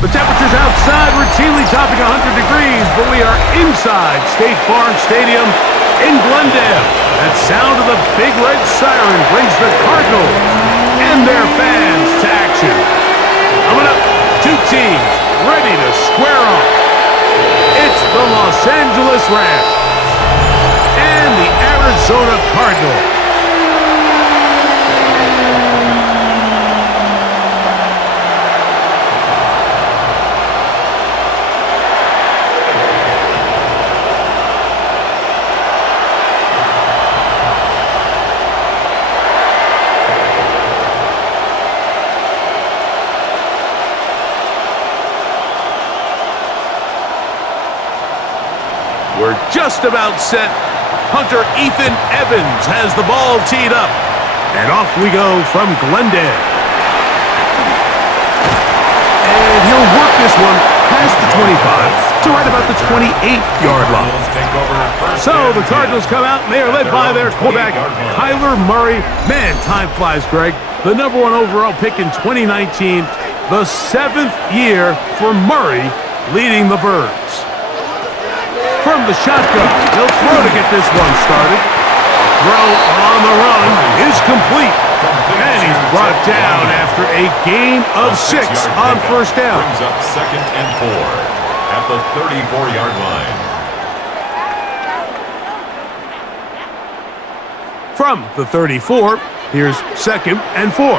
The temperature's outside routinely topping 100 degrees, but we are inside State Farm Stadium in Glendale. That sound of the big red siren brings the Cardinals and their fans to action. Coming up, two teams ready to square off. It's the Los Angeles Rams and the Arizona Cardinals. We're just about set. Punter Ethan Evans has the ball teed up. And off we go from Glendale. And he'll work this one past the 25 to right about the 28-yard line. So the Cardinals come out, and they are led by their quarterback, Kyler Murray. Man, time flies, Greg. The #1 overall pick in 2019. The 7th year for Murray leading the Birds. From the shotgun, he'll throw to get this one started. Throw on the run is complete. And he's brought down after a gain of 6 on first down. Brings up 2nd and 4 at the 34-yard line. From the 34, here's 2nd and 4.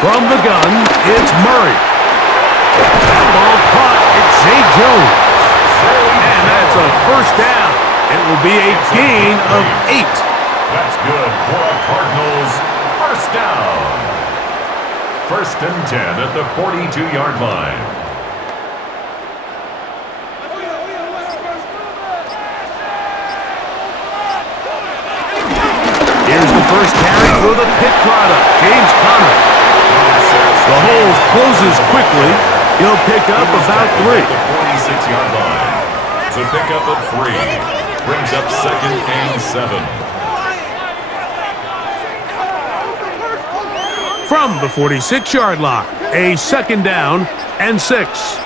From the gun, it's Murray. Ball caught. It's Zay Jones. And that's a first down. It will be a gain of 8. That's good for a Cardinals first down. 1st and 10 at the 42-yard line. Here's the first carry for the Pitt product, James Conner. The hole closes quickly. He'll pick up about 3. The 46-yard line. It's a pickup of 3. Brings up 2nd and 7. From the 46-yard line, a 2nd down and 6.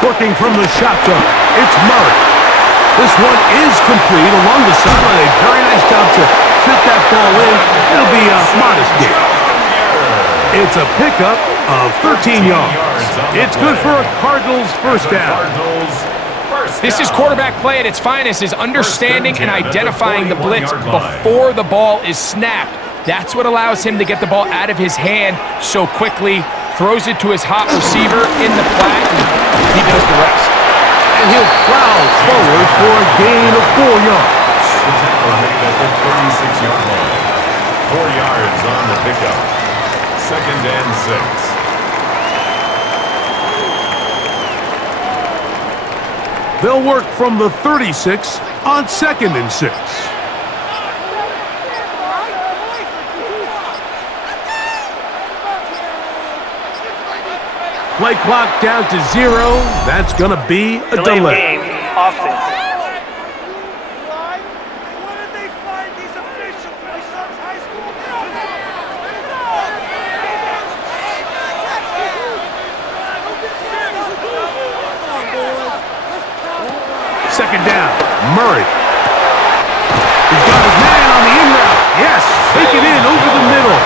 Working from the shotgun, it's Murray. This one is complete along the sideline. A very nice job to fit that ball in. It'll be a modest gain. It's a pickup of 13 yards. It's good for a Cardinals first down. This is quarterback play at its finest, is understanding and identifying the blitz before the ball is snapped. That's what allows him to get the ball out of his hand so quickly, throws it to his hot receiver in the flat, and he does the rest. And he'll plow forward for a gain of 4 yards. The tackle made at the 36-yard line. 4 yards on the pickup. 2nd and 6. They'll work from the 36 on 2nd and 6. Play clock down to 0. That's going to be a delay. Game, offense. Second down, Murray. He's got his man on the in route. Yes, take it in over the middle.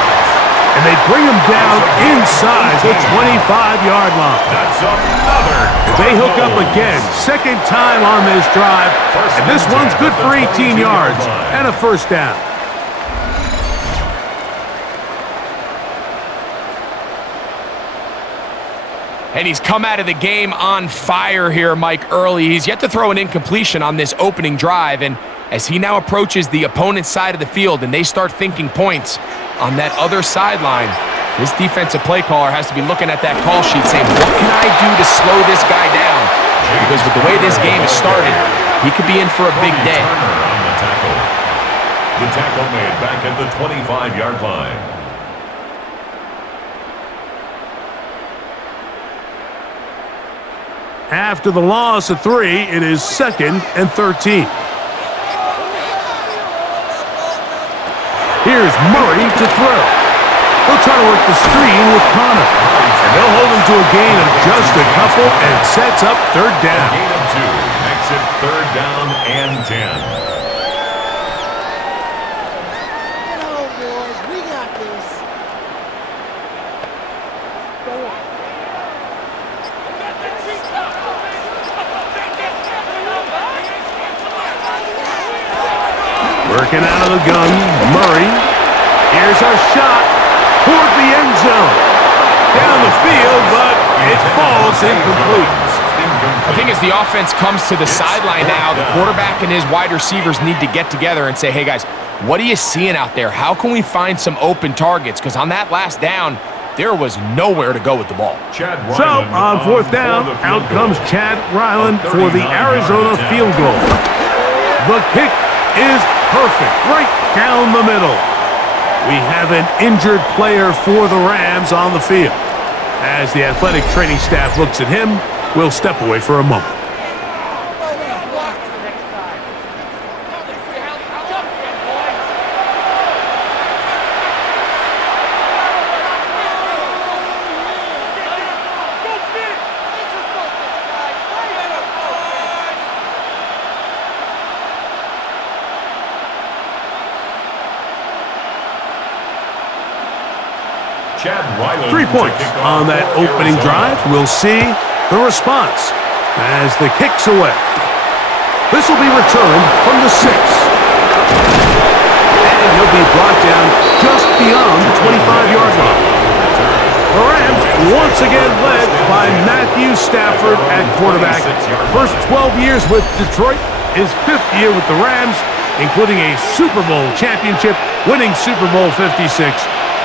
And they bring him down inside the 25-yard line. That's another. They hook up again, 2nd time on this drive. And this one's good for 18 yards and a first down. And he's come out of the game on fire here, Mike, early. He's yet to throw an incompletion on this opening drive, and as he now approaches the opponent's side of the field and they start thinking points on that other sideline, this defensive play caller has to be looking at that call sheet saying, what can I do to slow this guy down? Because with the way this game has started, he could be in for a big day. The tackle made back at the 25-yard line. After the loss of 3, it is 2nd and 13. Here's Murray to throw. He'll try to work the screen with Connor. And they'll hold him to a gain of just a couple and sets up third down. Gain of 2 makes it third down and 10. Working out of the gun, Murray. Here's a shot toward the end zone. Down the field, but it falls incomplete. I think as the offense comes to the sideline now, the quarterback and his wide receivers need to get together and say, hey guys, what are you seeing out there? How can we find some open targets? Because on that last down, there was nowhere to go with the ball. So on fourth down, out comes Chad Ryland for the Arizona field goal. The kick is perfect, right down the middle. We have an injured player for the Rams on the field. As the athletic training staff looks at him, we'll step away for a moment. 3 points on that opening drive. We'll see the response as the kick's away. This will be returned from the 6. And he'll be brought down just beyond the 25-yard line. The Rams once again led by Matthew Stafford at quarterback. First 12 years with Detroit, his 5th year with the Rams, including a Super Bowl championship, winning Super Bowl 56.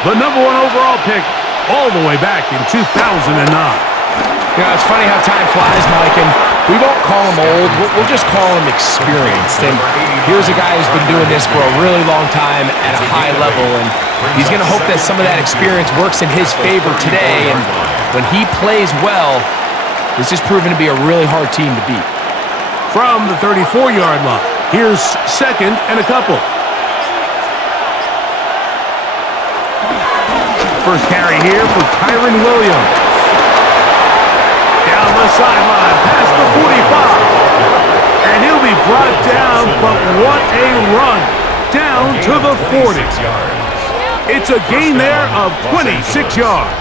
The #1 overall pick all the way back in 2009. You know, it's funny how time flies, Mike, and we won't call him old. We'll just call him experienced. And here's a guy who's been doing this for a really long time at a high level, and he's going to hope that some of that experience works in his favor today. And when he plays well, this is proven to be a really hard team to beat. From the 34-yard line, here's second and a couple. First carry here for Kyron Williams. Down the sideline, past the 45. And he'll be brought down, but what a run. Down to the 40. It's a gain there of 26 yards.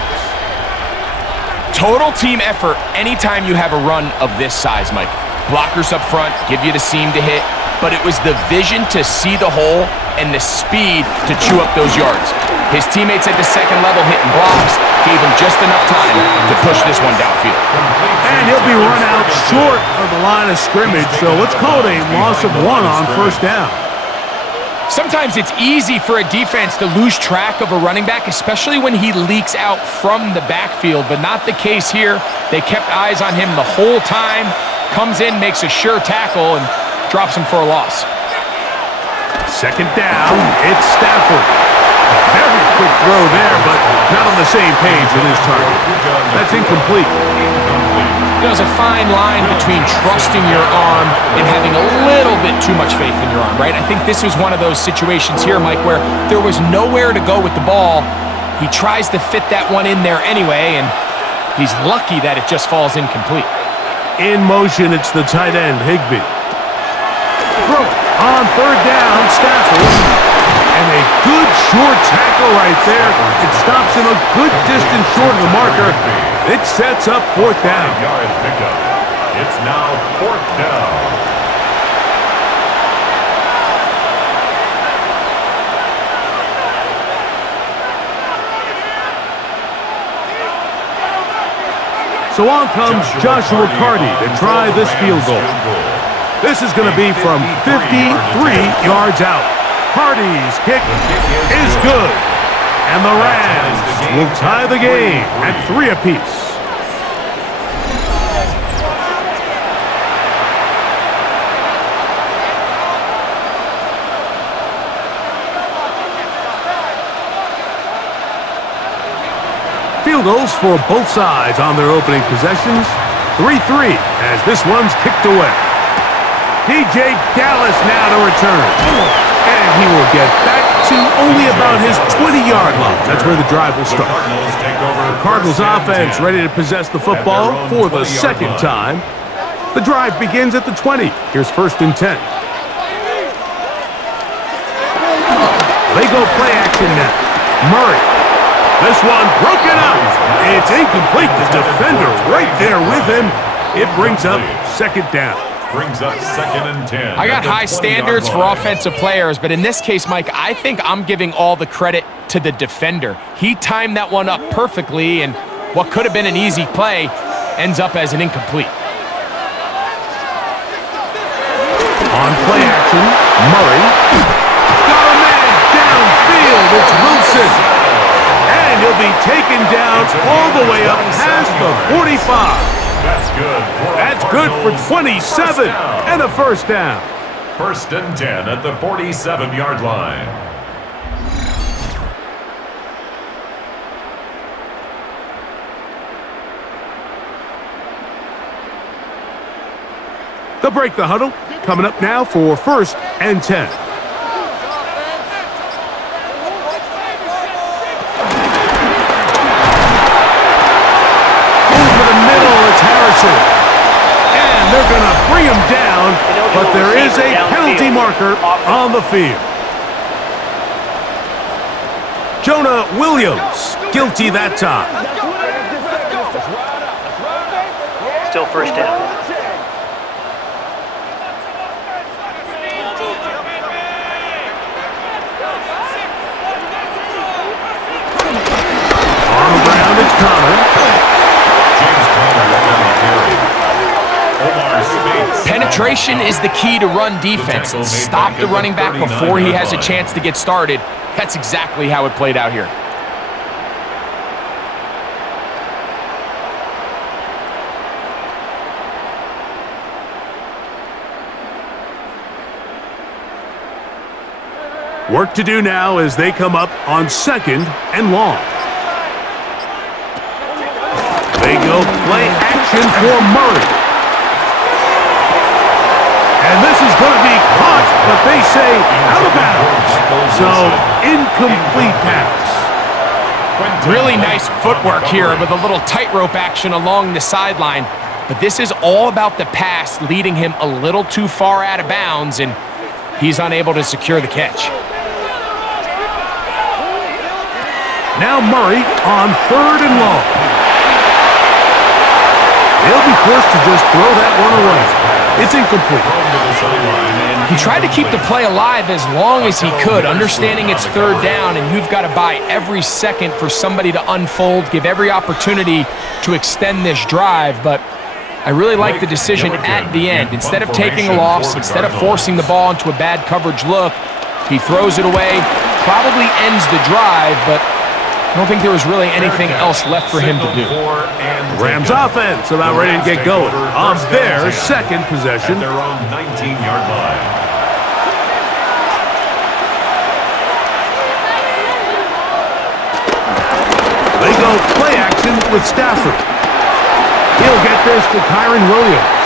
Total team effort anytime you have a run of this size, Mike. Blockers up front, give you the seam to hit, but it was the vision to see the hole and the speed to chew up those yards. His teammates at the second level hitting blocks gave him just enough time to push this one downfield. And he'll be run out short of the line of scrimmage, so let's call it a loss of 1 on first down. Sometimes it's easy for a defense to lose track of a running back, especially when he leaks out from the backfield, but not the case here. They kept eyes on him the whole time, comes in, makes a sure tackle, and drops him for a loss. Second down, it's Stafford. A very quick throw there, but not on the same page with his target. That's incomplete. There's a fine line between trusting your arm and having a little bit too much faith in your arm, right? I think this was one of those situations here, Mike, where there was nowhere to go with the ball. He tries to fit that one in there anyway, and he's lucky that it just falls incomplete. In motion, it's the tight end, Higbee. Throw on third down, Stafford. And a good short tackle right there. It stops him a good distance short of the marker. It sets up fourth down. Yard pickup. It's now fourth down. So on comes Joshua Carty to try this field goal. This is going to be from 53 yards out. Carty's kick is good. And the Rams will tie the game at 3 apiece. Field goals for both sides on their opening possessions. 3-3 as this one's kicked away. DJ Dallas now to return. And he will get back to only about his 20-yard line. That's where the drive will start. The Cardinals offense ready to possess the football for the second time. The drive begins at the 20. Here's 1st and 10. They go play action now. Murray. This one broken up. It's incomplete. The defender right there with him. It brings up 2nd down. Brings up 2nd and 10. I got high standards for offensive players, but in this case, Mike, I think I'm giving all the credit to the defender. He timed that one up perfectly, and what could have been an easy play ends up as an incomplete. On play action, Murray. Got a man downfield. It's Wilson. And he'll be taken down all the way up past the 45. That's good. That's good for 27 and a 1st down. 1st and 10 at the 47-yard line. They'll break the huddle. Coming up now for 1st and 10. Over the middle, it's Harrison. And they're going to bring him down, but there is a penalty marker on the field. Jonah Williams, guilty that time. Still 1st down. On the ground, it's Connor. Penetration is the key to run defense. Stop the running back before he has a chance to get started. That's exactly how it played out here. Work to do now as they come up on 2nd and long. They go play action for Murray. And this is going to be caught, but they say out of bounds. So, incomplete pass. Really nice footwork here with a little tightrope action along the sideline. But this is all about the pass leading him a little too far out of bounds, and he's unable to secure the catch. Now Murray on 3rd and long. He'll be forced to just throw that one away. It's incomplete. He tried to keep the play alive as long as he could, understanding it's 3rd down, and you've got to buy every second for somebody to unfold, give every opportunity to extend this drive. But I really like the decision at the end. Instead of taking a loss, instead of forcing the ball into a bad coverage look, he throws it away, probably ends the drive, but I don't think there was really anything else left for him to do. Rams offense about ready to get going on their 2nd possession. At their own 19-yard line. They go play action with Stafford. He'll get this to Kyron Williams.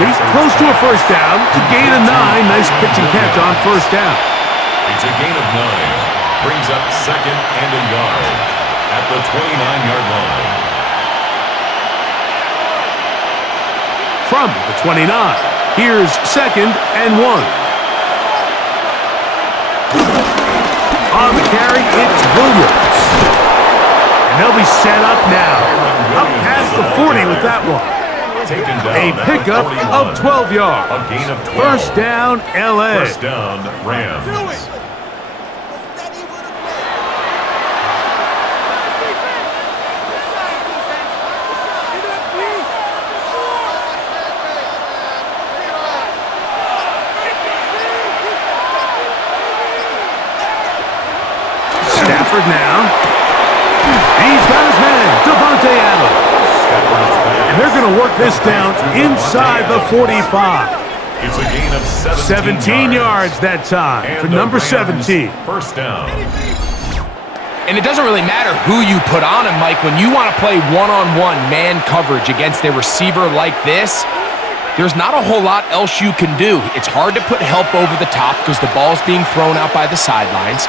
He's close to a 1st down to gain a 9. Nice pitch and catch on 1st down. It's a gain of 9. Brings up 2nd and a yard at the 29-yard line. From the 29, here's 2nd and 1. On the carry, it's Williams. And they'll be set up now. Up past the 40 with that one. A pickup of 12 yards. A gain of 12. 1st down, L.A. 1st down, Rams. Now, he's got his man, Devontae Adams. And they're going to work this down inside the 45. It's a gain of 17 yards that time for number 17. 1st down. And it doesn't really matter who you put on him, Mike. When you want to play one-on-one man coverage against a receiver like this, there's not a whole lot else you can do. It's hard to put help over the top because the ball's being thrown out by the sidelines.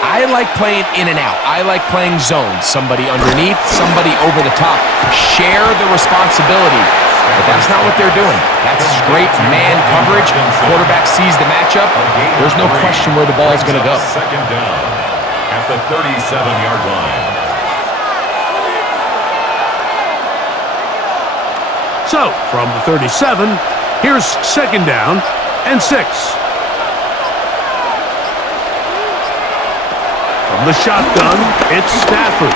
I like playing in and out. I like playing zones. Somebody underneath, somebody over the top. Share the responsibility. But that's not what they're doing. That's straight man coverage. Quarterback sees the matchup. There's no question where the ball is going to go. Second down at the 37-yard line. So, from the 37, here's second down and 6. From the shotgun, it's Stafford.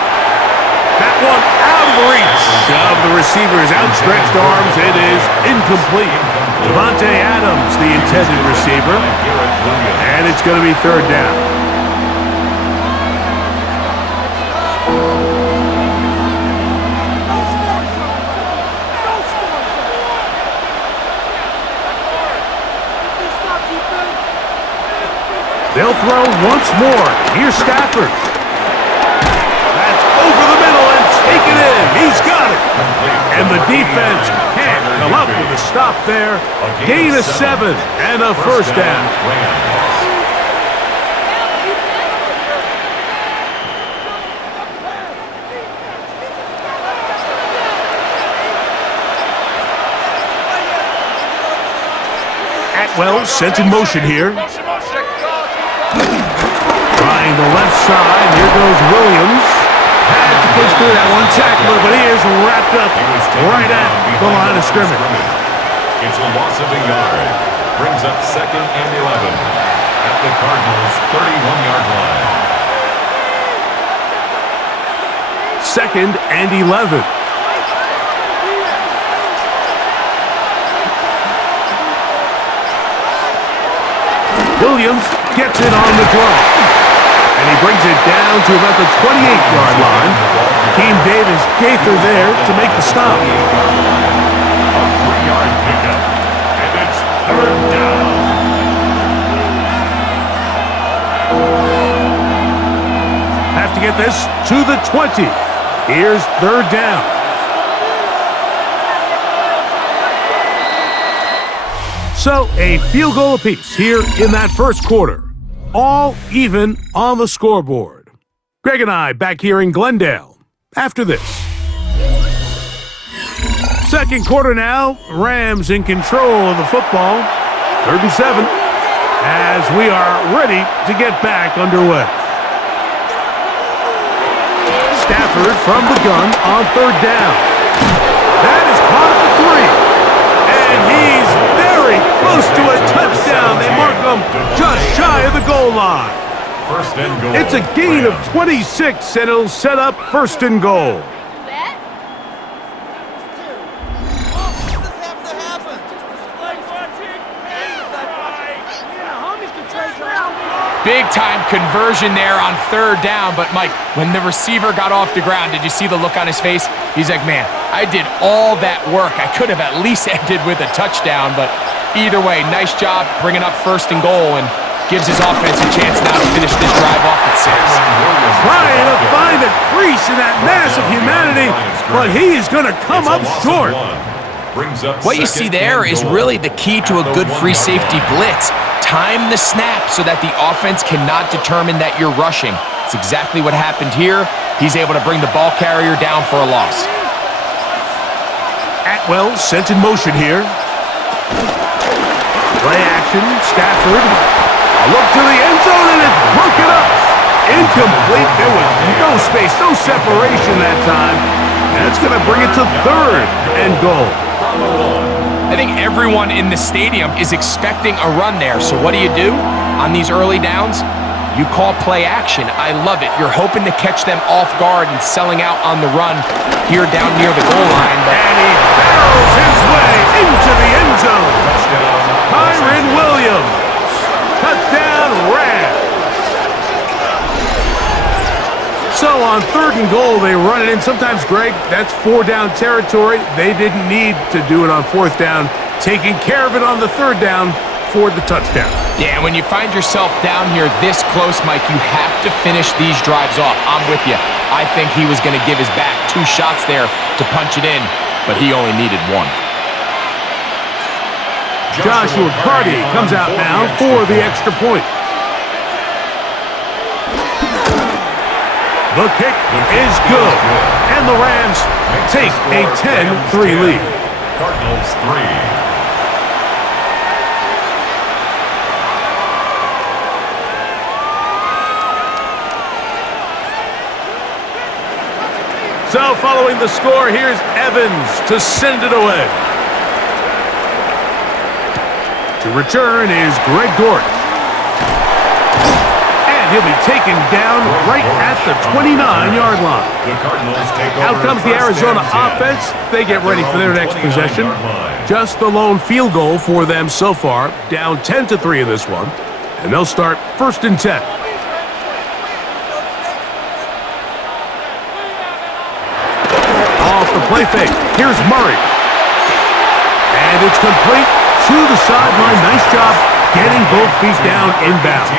That one out of reach of the receiver's outstretched arms. It is incomplete. Devontae Adams, the intended receiver. And it's going to be third down. They'll throw once more. Here's Stafford. That's over the middle and taken in. He's got it. And the defense can't come up with a stop there. Gain of 7 and a first down. Atwell sent in motion here. Trying the left side. Here goes Williams. Had to push through that one tackler, but he is wrapped up right at the line of scrimmage. It's a loss of a yard. Brings up second and 11 at the Cardinals' 31-yard line. Second and 11. Williams gets it on the draw. And he brings it down to about the 28-yard line. Team Davis Gaither there to make the stop. A 3-yard pickup. And it's third down. Have to get this to the 20. Here's third down. So, a field goal apiece here in that first quarter. All even on the scoreboard. Greg and I back here in Glendale after this. Second quarter now. Rams in control of the football. 3rd and 7 as we are ready to get back underway. Stafford from the gun on third down. That is caught at the 3. And he's very close to a touchdown. They mark him just shy of the goal line. First and goal. It's a gain of 26, and it'll set up first and goal. Big-time conversion there on third down, but Mike, when the receiver got off the ground, did you see the look on his face? He's like, man, I did all that work. I could have at least ended with a touchdown, but either way, nice job bringing up first and goal and gives his offense a chance now to finish this drive off at 6. Trying to find a crease in that mass of humanity, but he is going to come up short. What you see there is really the key to a good free safety blitz. Time the snap so that the offense cannot determine that you're rushing. It's exactly what happened here. He's able to bring the ball carrier down for a loss. Atwell sent in motion here. Play action, Stafford. A look to the end zone, and it's broken up. Incomplete. There was no space, no separation that time. That's going to bring it to third and goal. I think everyone in the stadium is expecting a run there. So what do on these early downs? You call play action. I love it. You're hoping to catch them off guard and selling out on the run here down near the goal line. And he barrels his way into the end zone. Kyron Williams. Touchdown, Rams. So on third and goal, they run it in. Sometimes, Greg, that's 4-down territory. They didn't need to do it on 4th down. Taking care of it on the 3rd down for the touchdown. Yeah, when you find yourself down here this close, Mike, you have to finish these drives off. I'm with you. I think he was going to give his back 2 shots there to punch it in, but he only needed 1. Joshua Carty comes out now for the extra point. The kick is good, and the Rams take a 10-3 lead. Cardinals 3. So following the score, here's Evans to send it away. To return is Greg Dortch. And he'll be taken down right at the 29-yard line. The Cardinals take Out comes the Arizona offense. They get ready for their next possession. Just the lone field goal for them so far. Down 10-3 in this one. And they'll start 1st and 10. Off the play fake. Here's Murray. And it's complete to the sideline. Nice job getting both feet down inbounds.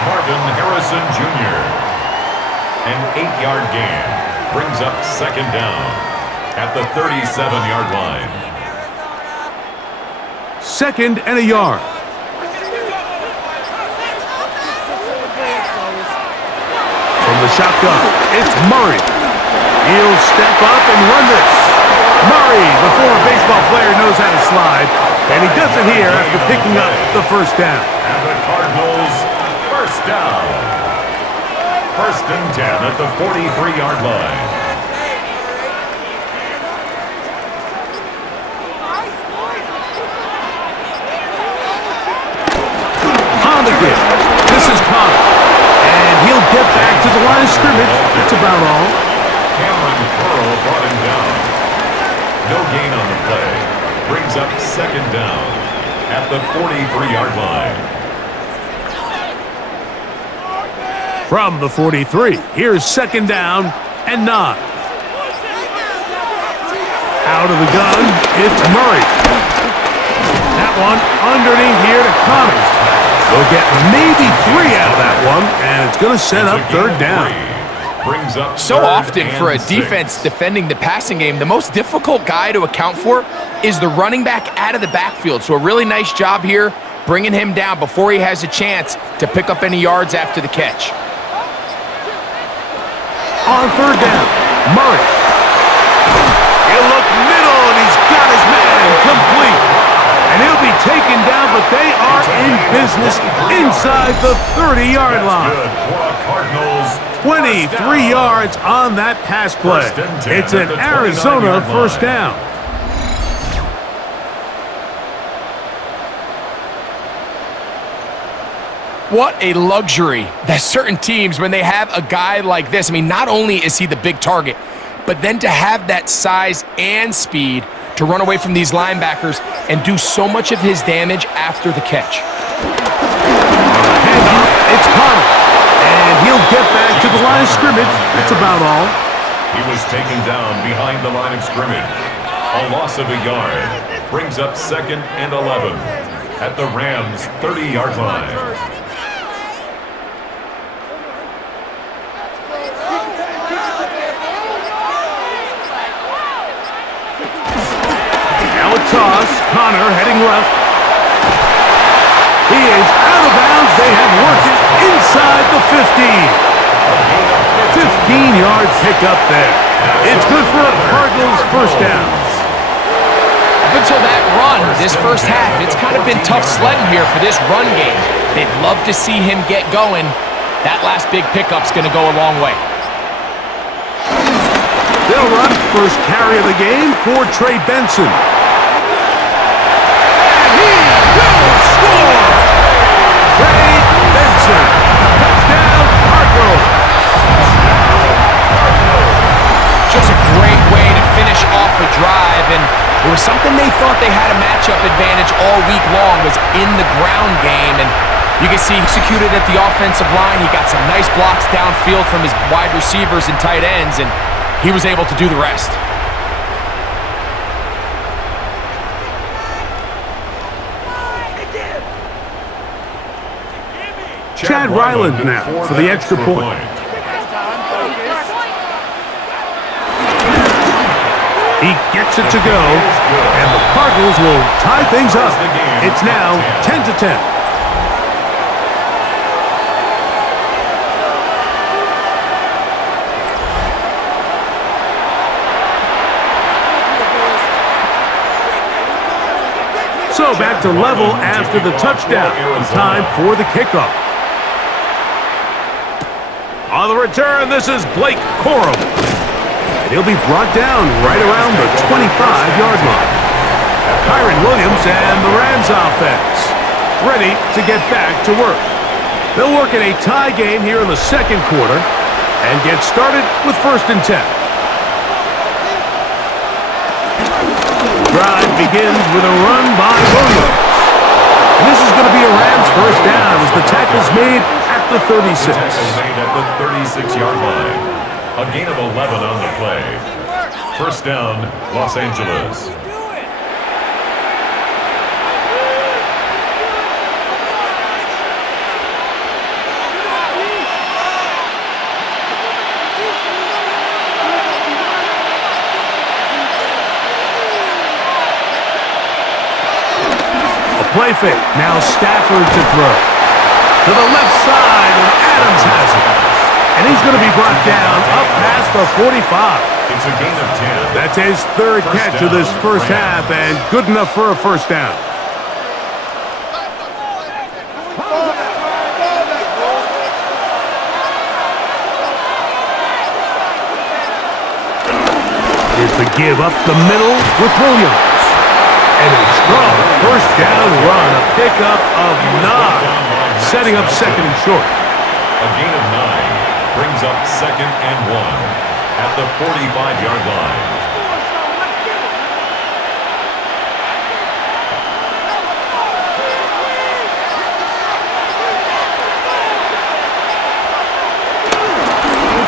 Marvin Harrison Jr. An 8-yard gain brings up 2nd down at the 37-yard line. 2nd and a yard. From the shotgun, it's Murray. He'll step up and run this. Murray, the former baseball player, knows how to slide, and he does it here after picking up the 1st down. And the Cardinals, 1st down. 1st and 10 at the 43-yard line. On the give. This is Connor. And he'll get back to the line of scrimmage. That's about all. Cameron Curl brought him down. No gain on the play. Brings up 2nd down at the 43-yard line. From the 43, here's 2nd down and 9. Out of the gun, it's Murray. That one underneath here to Connors. They'll get maybe 3 out of that one, and it's going to set up 3rd down. Brings up So often for a defense defending the passing game, the most difficult guy to account for is the running back out of the backfield. So a really nice job here bringing him down before he has a chance to pick up any yards after the catch. On 3rd down, Murray. He'll look middle, and he's got his man complete. And he'll be taken down, but they are in business inside the 30-yard line. Good for a Cardinals. 23 yards on that pass play. It's an Arizona 1st down. What a luxury that certain teams, when they have a guy like this, I mean, not only is he the big target, but then to have that size and speed to run away from these linebackers and do so much of his damage after the catch. Handoff, it's Connor. And he'll get back to the line of scrimmage. That's about all. He was taken down behind the line of scrimmage. A loss of a yard brings up 2nd and 11 at the Rams' 30-yard line. Now a toss. Connor heading left. He is out of bounds. They have worked it inside the 15. 15-yard pickup there. It's good for a Cardinals 1st down. Up until that run, this 1st half, it's kind of been tough sledding here for this run game. They'd love to see him get going. That last big pickup's going to go a long way. They'll run 1st carry of the game for Trey Benson. And he will score! Trey Benson. Touchdown, Cardinals. Just a great way to finish off a drive, and it was something they thought they had a matchup advantage all week long, was in the ground game, and you can see he executed at the offensive line. He got some nice blocks downfield from his wide receivers and tight ends, and he was able to do the rest. Chad Ryland now for the extra point. He gets it to go, and the Cardinals will tie things up. It's now 10-10. So back to level after the touchdown. Time for the kickoff. On the return, this is Blake Corum. And he'll be brought down right around the 25-yard line. Kyron Williams and the Rams offense ready to get back to work. They'll work in a tie game here in the second quarter and get started with 1st and 10. Drive begins with a run by Williams. And this is going to be a Rams first down as the tackle's made at the 36. Tackle made at the 36-yard line. A gain of 11 on the play. First down, Los Angeles. Play fake. Now Stafford to throw. To the left side, and Adams has it. And he's going to be brought down up past the 45. It's a gain of 10. That's his third catch of this first half, and good enough for a first down. Here's the give up the middle with Williams. And a strong first down run, a pickup of 9, setting up second and short. A gain of 9 brings up 2nd and 1 at the 45-yard line.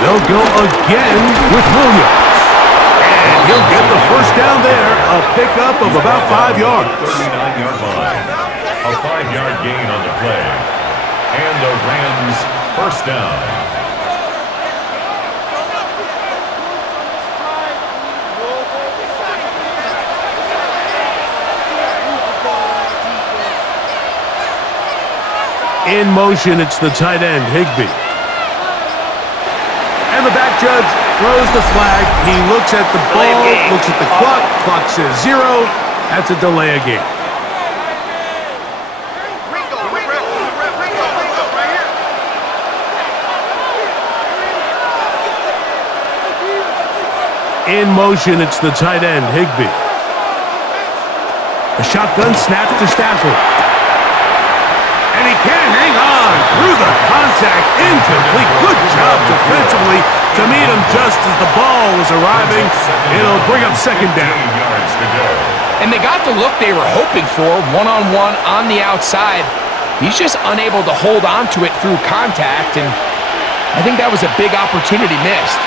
They'll go again with Williams. And he'll get the first down there, a pickup of about 5 yards. 39-yard line. A 5-yard gain on the play. And the Rams first down. In motion, it's the tight end, Higbee. And the back judge throws the flag. He looks at the ball, looks at the clock. Clock says 0. That's a delay of game. In motion, it's the tight end, Higbee. A shotgun snap to Stafford. And he can't hang on through the contact. Incomplete. Good job defensively to meet him just as the ball was arriving. It'll bring up second down. And they got the look they were hoping for, one-on-one on the outside. He's just unable to hold on to it through contact, and I think that was a big opportunity missed.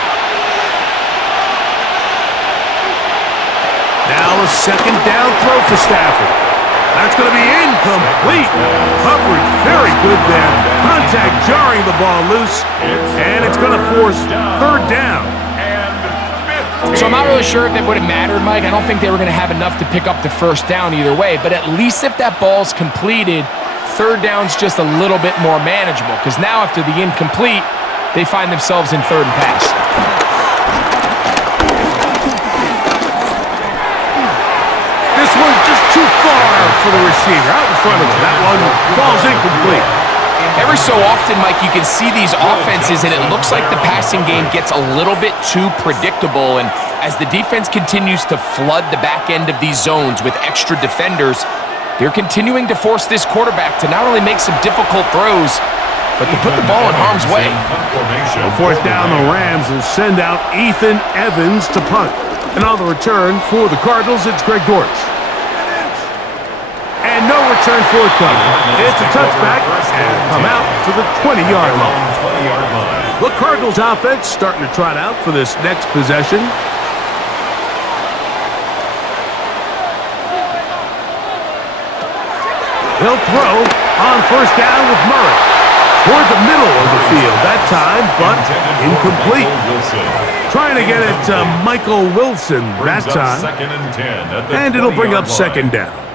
Now a second down throw for Stafford. That's going to be incomplete. Coverage very good there. Contact jarring the ball loose, and it's going to force third down. So I'm not really sure if that would have mattered, Mike. I don't think they were going to have enough to pick up the first down either way, but at least if that ball's completed, third down's just a little bit more manageable, because now after the incomplete, they find themselves in third and pass. This one just too far for the receiver. Out in front of him. That one falls incomplete. Every so often, Mike, you can see these offenses, and it looks like the passing game gets a little bit too predictable. And as the defense continues to flood the back end of these zones with extra defenders, they're continuing to force this quarterback to not only make some difficult throws, but to put the ball in harm's way. On fourth down, the Rams will send out Ethan Evans to punt. And on the return for the Cardinals, it's Greg Dortch. And no return forthcoming. It's a touchback and come out to the 20-yard line. The Cardinals offense starting to trot out for this next possession. They'll throw on first down with Murray. Toward the middle of the field that time, but incomplete. Trying to get it to Michael Wilson that time. Second and 10 at the And it'll bring up 20-yard second line. down.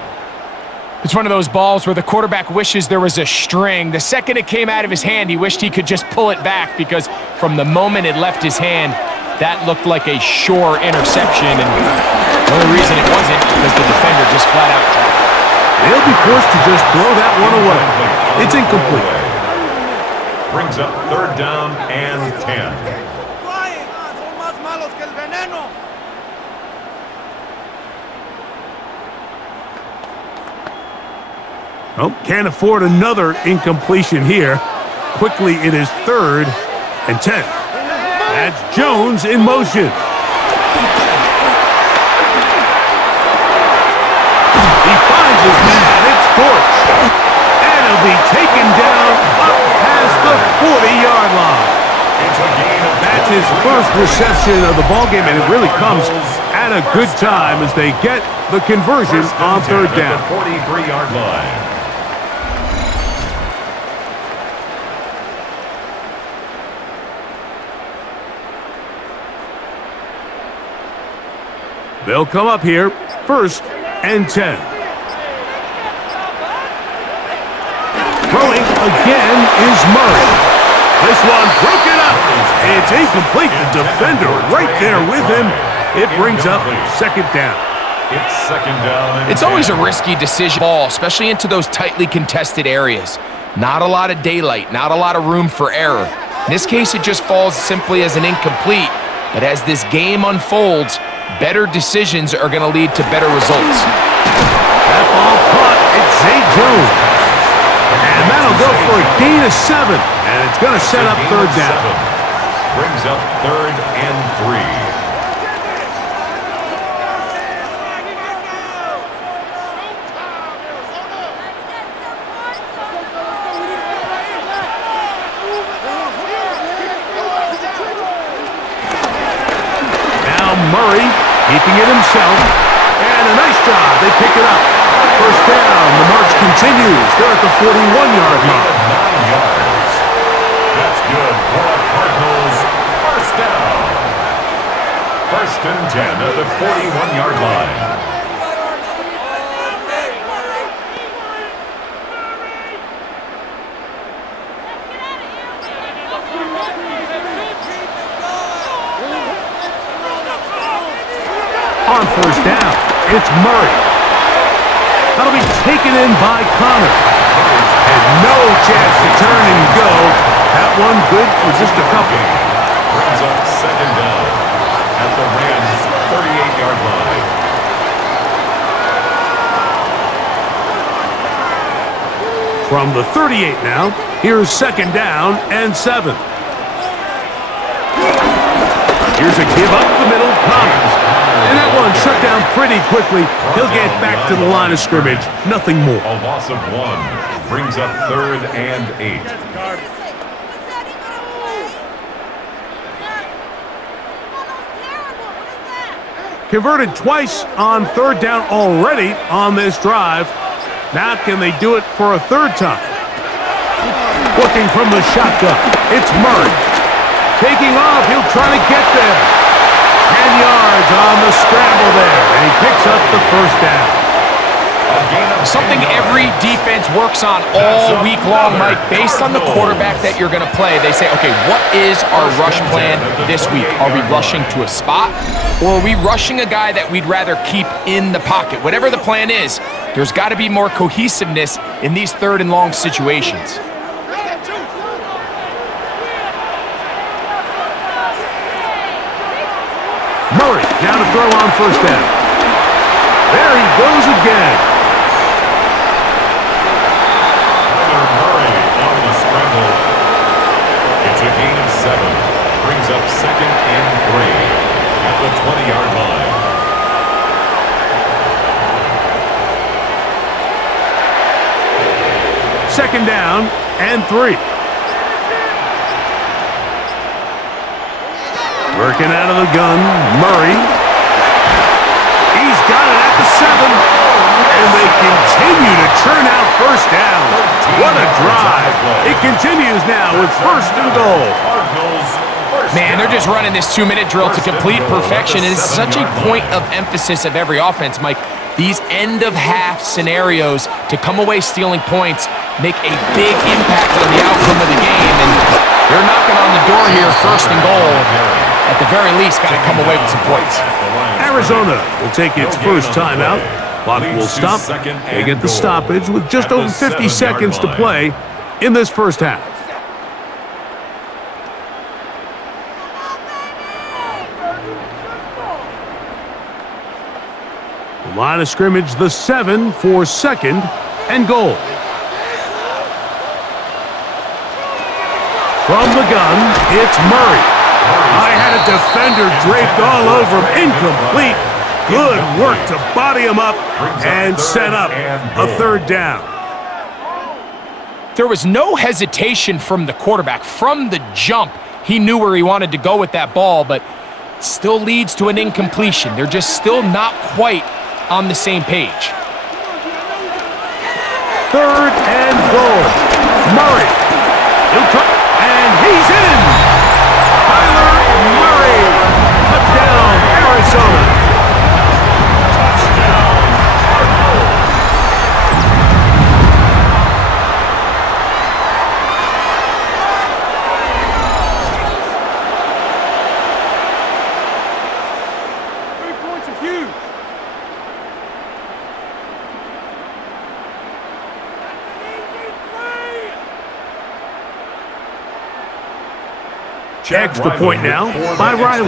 It's one of those balls where the quarterback wishes there was a string. The second it came out of his hand, he wished he could just pull it back because from the moment it left his hand, that looked like a sure interception. And the only reason it wasn't because the defender just flat out dropped it. They'll be forced to just throw that one away. It's incomplete. Brings up third down and 10. Oh, can't afford another incompletion here. Quickly, it is third and 10. That's Jones in motion. He finds his man. It's Dortch. And he'll be taken down up past the 40-yard line. That's his first reception of the ballgame, and it really comes at a good time as they get the conversion on third down. 43-yard line. They'll come up here, first and 10. Throwing again is Murray. This one broken up. It's incomplete. The defender right there with him. It brings up second down. It's second down. It's always a risky decision ball, especially into those tightly contested areas. Not a lot of daylight, not a lot of room for error. In this case, it just falls simply as an incomplete. But as this game unfolds, better decisions are going to lead to better results. That ball caught. It's Zay Jones. And that'll go for a gain of 7. And it's going to set up third down. Brings up third and 3. Murray keeping it himself, and a nice job. They pick it up. First down. The march continues. They're at the 41-yard line. 9 yards. That's good for the Cardinals. First down. First and 10 at the 41-yard line. On first down, it's Murray. That'll be taken in by Connor. And no chance to turn and go. That one good for just a couple. Brings up second down at the Rams' 38-yard line. From the 38 now, here's second down and 7. Here's a give up the middle, Connors. And that one shut down pretty quickly. He'll get back to the line of scrimmage. Nothing more. A loss of 1 brings up third and 8. Converted twice on third down already on this drive. Now can they do it for a third time? Looking from the shotgun, it's Murray. Taking off, he'll try to get there. 10 yards on the scramble there, and he picks up the first down. Something every defense works on all week long, Mike. Based on the quarterback that you're going to play, they say, okay, what is our rush plan this week? Are we rushing to a spot, or are we rushing a guy that we'd rather keep in the pocket? Whatever the plan is, there's got to be more cohesiveness in these third and long situations. Murray now to throw on first down. There he goes again. Murray on the scramble. It's a gain of 7. Brings up second and 3 at the 20-yard line. Second down and 3. Working out of the gun, Murray. He's got it at the 7. And they continue to churn out first down. What a drive. It continues now with first and goal. Cardinals Man, they're just running this 2-minute drill to complete perfection. It is such a point of emphasis of every offense, Mike. These end-of-half scenarios to come away stealing points make a big impact on the outcome of the game, and they're knocking on the door here, first and goal. At the very least, got to come away with some points. Arizona will take its first timeout. Clock will stop. They get the stoppage with just over 50 seconds to play in this first half. The line of scrimmage, the 7 for second and goal. From the gun, it's Murray. I had a defender draped all over him. Incomplete. Good work to body him up and set up a third down. There was no hesitation from the quarterback. From the jump, he knew where he wanted to go with that ball, but still leads to an incompletion. They're just still not quite on the same page. Third and goal. Murray. And he's in. Kyler Murray. Touchdown, Arizona. Extra point now by Riley.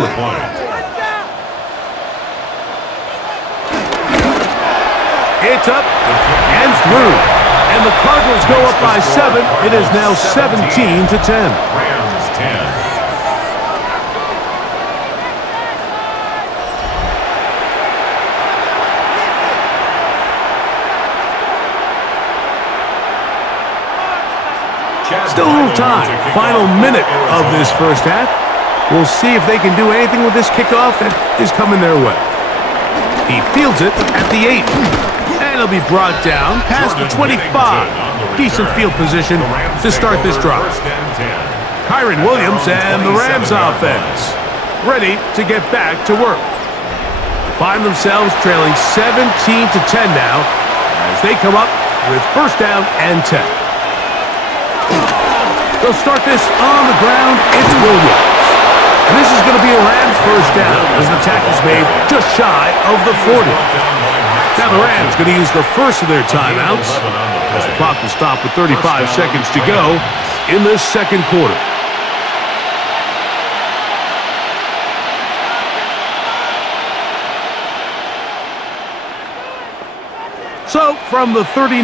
It's up and through. And the Cardinals go up by 7. It is now 17-10. Rams 10. Still a little time. Final minute of this first half. We'll see if they can do anything with this kickoff that is coming their way. He fields it at the 8. And it'll be brought down past the 25. Decent field position to start this drive. Kyron Williams and the Rams offense ready to get back to work. They find themselves trailing 17-10 now as they come up with first down and 10. They'll start this on the ground. It's Williams. And this is going to be a Rams first down as the tackle's made just shy of the 40. Now the Rams going to use the first of their timeouts as the clock will stop with 35 seconds to go in this second quarter. So from the 39,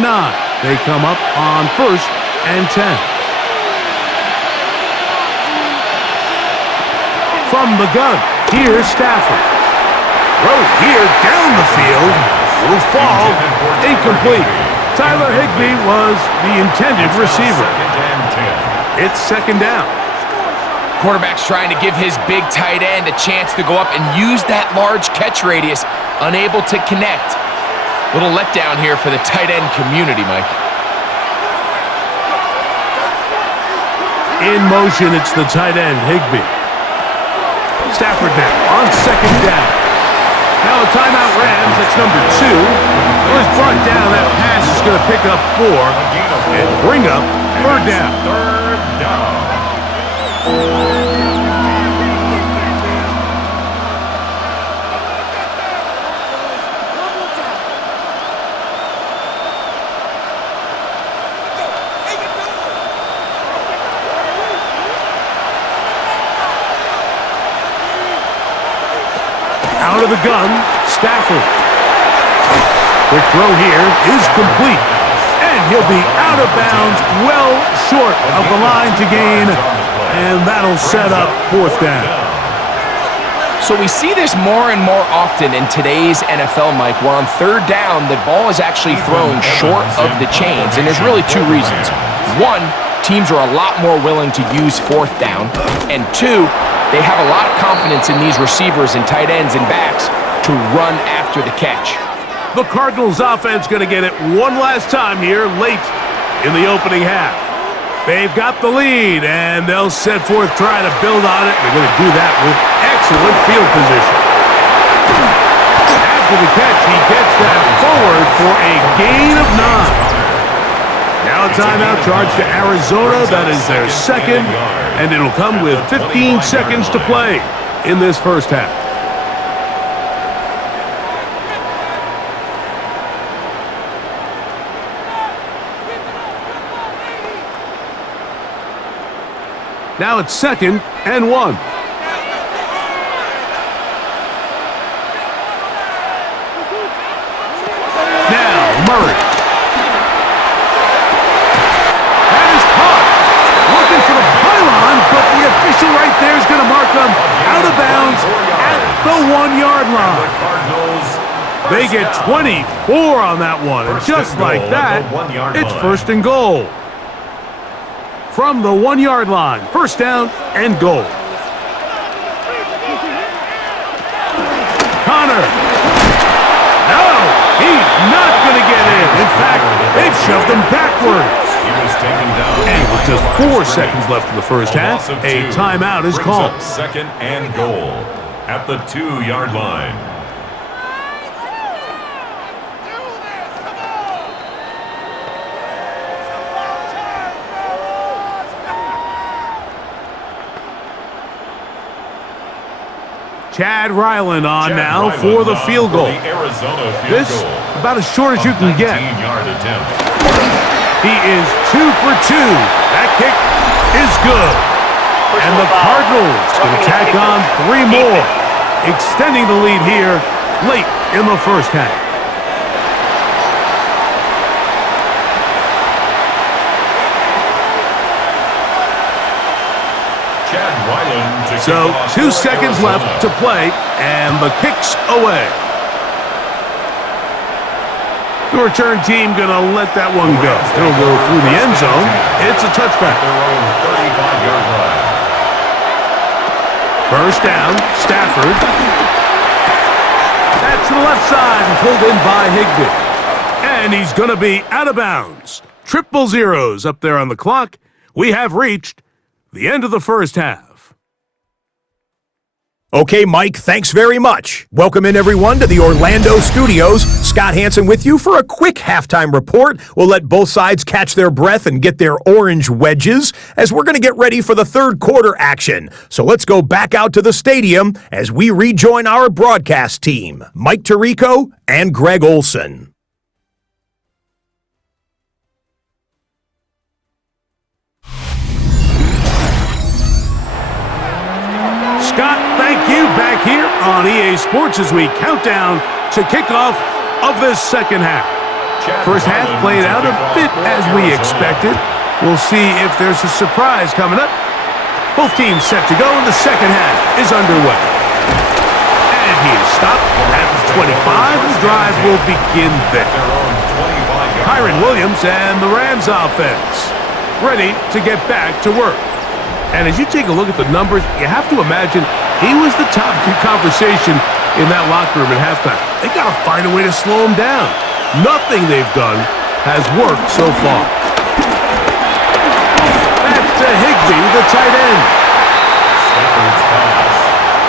they come up on first and 10. From the gun, here's Stafford. Throw here down the field. Will fall. Incomplete. Tyler Higbee was the intended receiver. It's second down. Quarterback's trying to give his big tight end a chance to go up and use that large catch radius. Unable to connect. Little letdown here for the tight end community, Mike. In motion, it's the tight end, Higbee. Stafford now on second down. Now a timeout Rams, that's number 2. Well, it's brought down. That pass is going to pick up 4 and bring up third down. Third down. Out of the gun, Stafford. Quick throw here is complete. And he'll be out of bounds, well short of the line to gain. And that'll set up fourth down. So we see this more and more often in today's NFL, Mike, where on third down, the ball is actually thrown short of the chains. And there's really 2 reasons. 1, teams are a lot more willing to use fourth down. And 2, they have a lot of confidence in these receivers and tight ends and backs to run after the catch. The Cardinals offense going to get it one last time here late in the opening half. They've got the lead, and they'll set forth trying to build on it. They're going to do that with excellent field position. After the catch, he gets that forward for a gain of 9. Now a timeout charge to Arizona. That is their second, and it'll come with 15 seconds to play in this first half. Now it's 2nd and 1. Now Murray. That is caught. Looking for the pylon, but the official right there is going to mark them out of bounds at the 1-yard line. They get 24 on that one. And just like that, it's 1st and goal. From the 1-yard line, 1st down and goal. Connor. No, he's not going to get in. In fact, they've shoved him backwards. And with just 4 seconds left in the first half, a timeout is called. 2nd and goal at the 2-yard line. Chad Ryland on now for the field goal. This about as short as you can get. He is 2 for 2. That kick is good. And the Cardinals can tack on 3 more, extending the lead here late in the first half. So 2 seconds left to play, and the kick's away. The return team going to let that one go. It'll go through the end zone. It's a touchback. 1st down, Stafford. That's to the left side and pulled in by Higbee. And he's going to be out of bounds. 000 up there on the clock. We have reached the end of the first half. Okay, Mike, thanks very much. Welcome in, everyone, to the Orlando studios. Scott Hansen with you for a quick halftime report. We'll let both sides catch their breath and get their orange wedges as we're going to get ready for the 3rd quarter action. So let's go back out to the stadium as we rejoin our broadcast team, Mike Tirico and Greg Olson. Scott, thank you. Back here on EA Sports as we count down to kickoff of this second half. First half played out a bit as we expected. We'll see if there's a surprise coming up. Both teams set to go, and the second half is underway. And he is stopped at the 25. The drive will begin there. Kyron Williams and the Rams offense ready to get back to work. And as you take a look at the numbers, you have to imagine he was the top of the conversation in that locker room at halftime. They got to find a way to slow him down. Nothing they've done has worked so far. That's to Higbee, the tight end.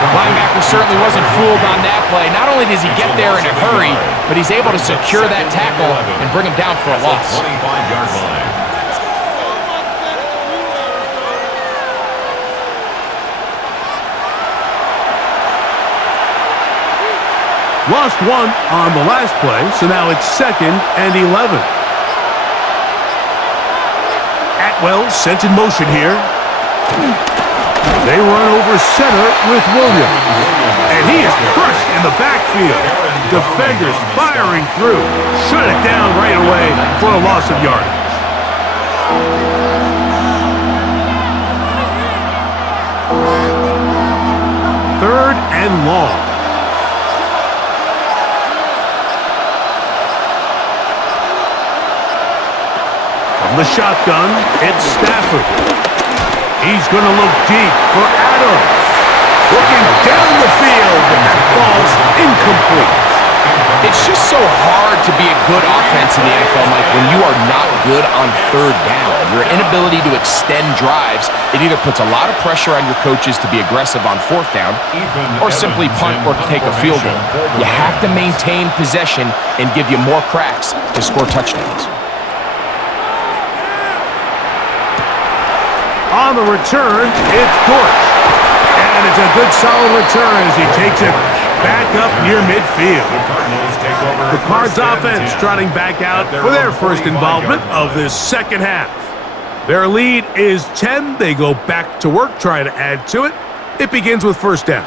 The linebacker certainly wasn't fooled on that play. Not only does he get there in a hurry, but he's able to secure that tackle and bring him down for a loss. 25-yard line. Lost one on the last play, so now it's 2nd and 11. Atwell sent in motion here. They run over center with Williams. And he is crushed in the backfield. Defenders firing through. Shut it down right away for a loss of yardage. 3rd and long. From the shotgun, it's Stafford. He's going to look deep for Adams. Looking down the field, and that ball's incomplete. It's just so hard to be a good offense in the NFL, Mike, when you are not good on third down. Your inability to extend drives, it either puts a lot of pressure on your coaches to be aggressive on fourth down or simply punt or take a field goal. You have to maintain possession and give you more cracks to score touchdowns. On the return, it's Dortch. And it's a good solid return as he takes it back up near midfield. The Cards offense trotting back out for their first involvement of this second half. Their lead is 10. They go back to work, trying to add to it. It begins with first down.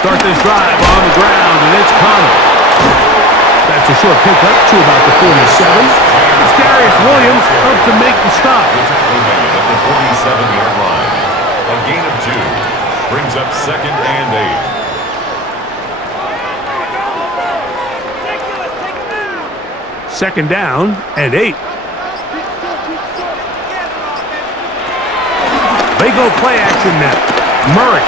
Start this drive on the ground, and it's Connor. That's a short pickup to about the 47. It's Darius Williams up to make the stop. At the 47-yard line. A gain of 2 brings up 2nd and 8. Second down and 8. They go play action now. Murray.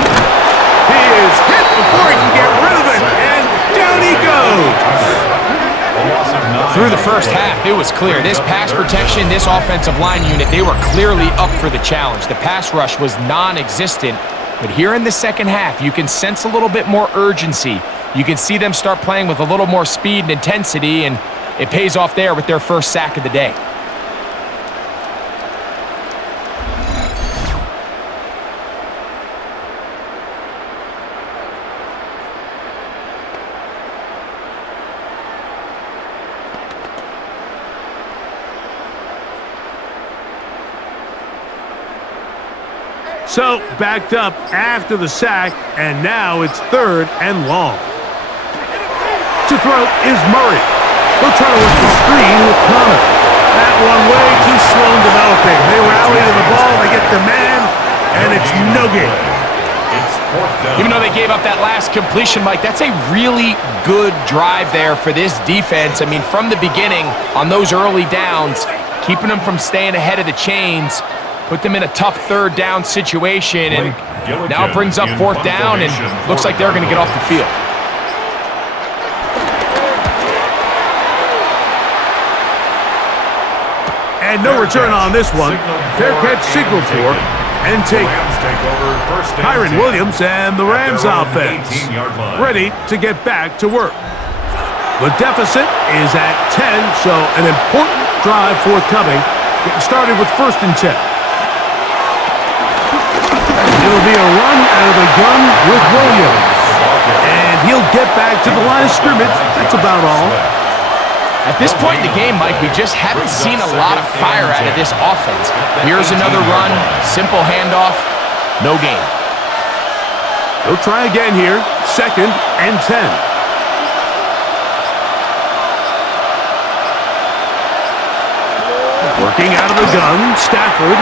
He is hit before he can get rid of it, and down he goes. Through the first half, it was clear. This pass protection, this offensive line unit, they were clearly up for the challenge. The pass rush was non-existent. But here in the second half, you can sense a little bit more urgency. You can see them start playing with a little more speed and intensity, and it pays off there with their first sack of the day. So, backed up after the sack, and now it's 3rd and long. To throw is Murray. They'll try to work the screen with Connor. That one way too slow in developing. They rally to the ball, they get the man, and it's no gain. Even though they gave up that last completion, Mike, that's a really good drive there for this defense. I mean, from the beginning, on those early downs, keeping them from staying ahead of the chains, put them in a tough third down situation, and now it brings up 4th down, and looks like they're going to get off the field. And no return on this one. Fair catch signaled for, and take Kyron Williams and the Rams offense ready to get back to work. The deficit is at 10, so an important drive forthcoming, getting started with 1st and 10. It'll be a run out of the gun with Williams. And he'll get back to the line of scrimmage. That's about all. At this point in the game, Mike, we just haven't seen a lot of fire out of this offense. Here's another run, simple handoff, no gain. They'll try again here, 2nd and 10. Working out of the gun, Stafford.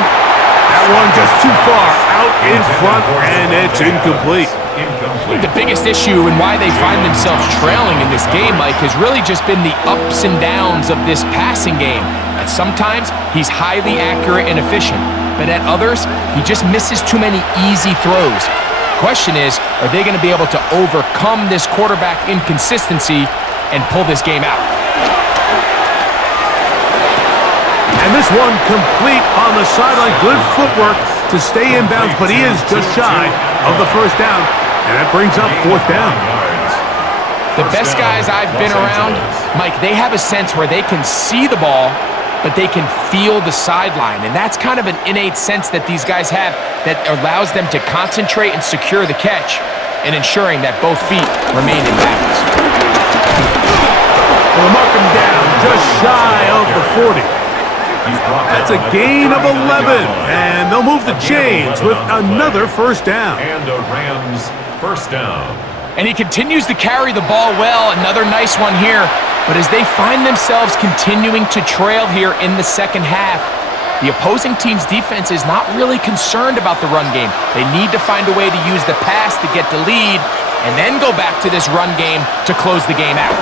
That one just too far out in front, and it's incomplete. I think the biggest issue and why they find themselves trailing in this game, Mike, has really just been the ups and downs of this passing game. At sometimes, he's highly accurate and efficient, but at others, he just misses too many easy throws. The question is, are they going to be able to overcome this quarterback inconsistency and pull this game out? And this one complete on the sideline. Good footwork to stay in bounds, but he is just shy of the 1st down. And that brings up 4th down. The best guys I've been around, Mike, they have a sense where they can see the ball, but they can feel the sideline. And that's kind of an innate sense that these guys have that allows them to concentrate and secure the catch and ensuring that both feet remain in bounds. They'll mark him down just shy of the 40. That's a gain of 11, and they'll move the chains with another 1st down. And a Rams 1st down. And he continues to carry the ball well. Another nice one here. But as they find themselves continuing to trail here in the second half, the opposing team's defense is not really concerned about the run game. They need to find a way to use the pass to get the lead and then go back to this run game to close the game out.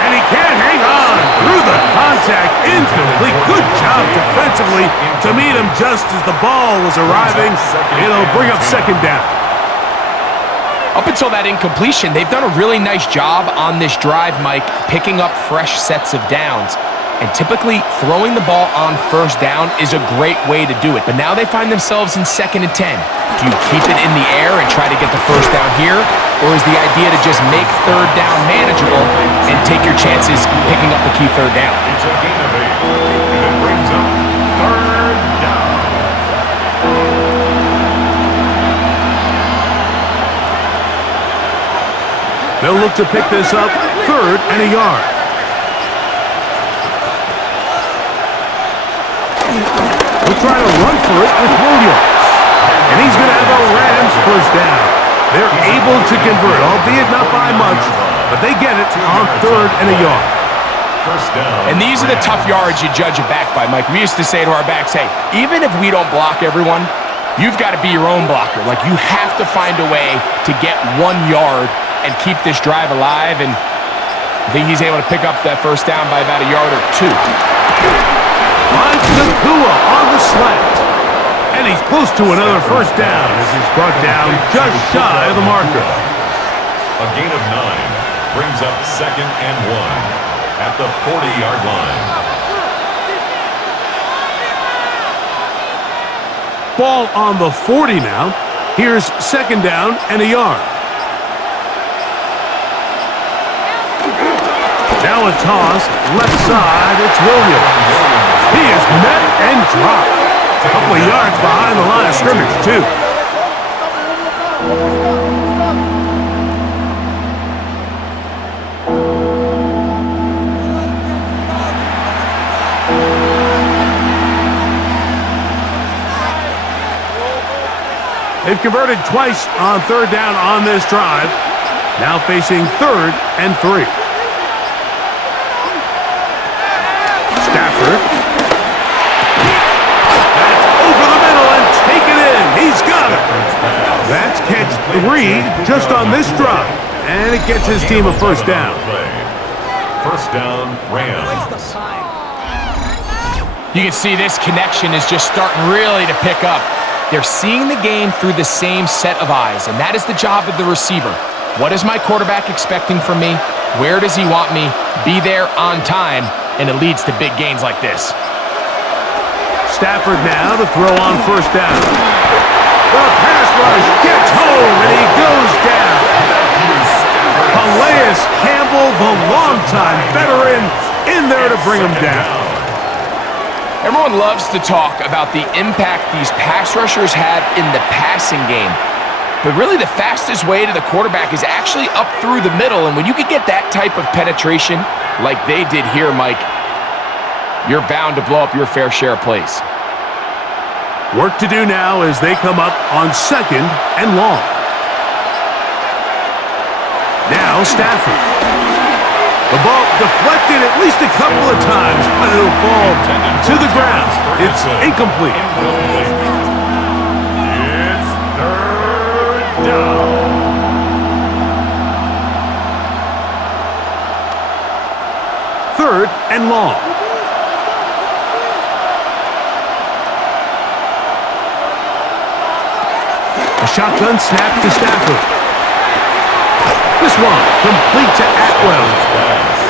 And he can't hang on. Through the contact, incomplete. Good job defensively to meet him just as the ball was arriving. It'll bring up second down. Up until that incompletion, they've done a really nice job on this drive, Mike, picking up fresh sets of downs. And typically, throwing the ball on first down is a great way to do it. But now they find themselves in 2nd and 10. Do you keep it in the air and try to get the first down here? Or is the idea to just make third down manageable and take your chances picking up the key third down? It's a gain of 8, and it brings up third down. They'll look to pick this up 3rd and a yard. We'll try to run for it with Williams. And he's going to have the Rams first down. They're able to convert, albeit not by much, but they get it on 3rd and a yard. First down. And these are the tough yards you judge a back by, Mike. We used to say to our backs, hey, even if we don't block everyone, you've got to be your own blocker. Like, you have to find a way to get 1 yard and keep this drive alive. And I think he's able to pick up that first down by about a yard or 2. Finds Nakua on the slant. And he's close to another first down as he's brought down just shy of the marker. A gain of 9 brings up 2nd and 1 at the 40-yard line. Ball on the 40 now. Here's 2nd down and a yard. Now a toss, left side, it's Williams. He is met and dropped. A couple of yards behind the line of scrimmage, too. They've converted twice on 3rd down on this drive. Now facing 3rd and 3. Stafford. That's over the middle and taken in. He's got it. That's catch 3 just on this drive. And it gets his team a first down. First down, Rams. You can see this connection is just starting really to pick up. They're seeing the game through the same set of eyes, and that is the job of the receiver. What is my quarterback expecting from me? Where does he want me? Be there on time, and it leads to big gains like this. Stafford now to throw on first down. The pass rush gets home, and he goes down. Calais Campbell, the longtime veteran, in there to bring him down. Everyone loves to talk about the impact these pass rushers have in the passing game. But really the fastest way to the quarterback is actually up through the middle. And when you can get that type of penetration like they did here, Mike, you're bound to blow up your fair share of plays. Work to do now as they come up on 2nd and long. Now Stafford. The ball deflected at least a couple of times, but it'll fall to the ground. It's incomplete. It's 3rd down. Third and long. A shotgun snap to Stafford. This one complete to Atwell.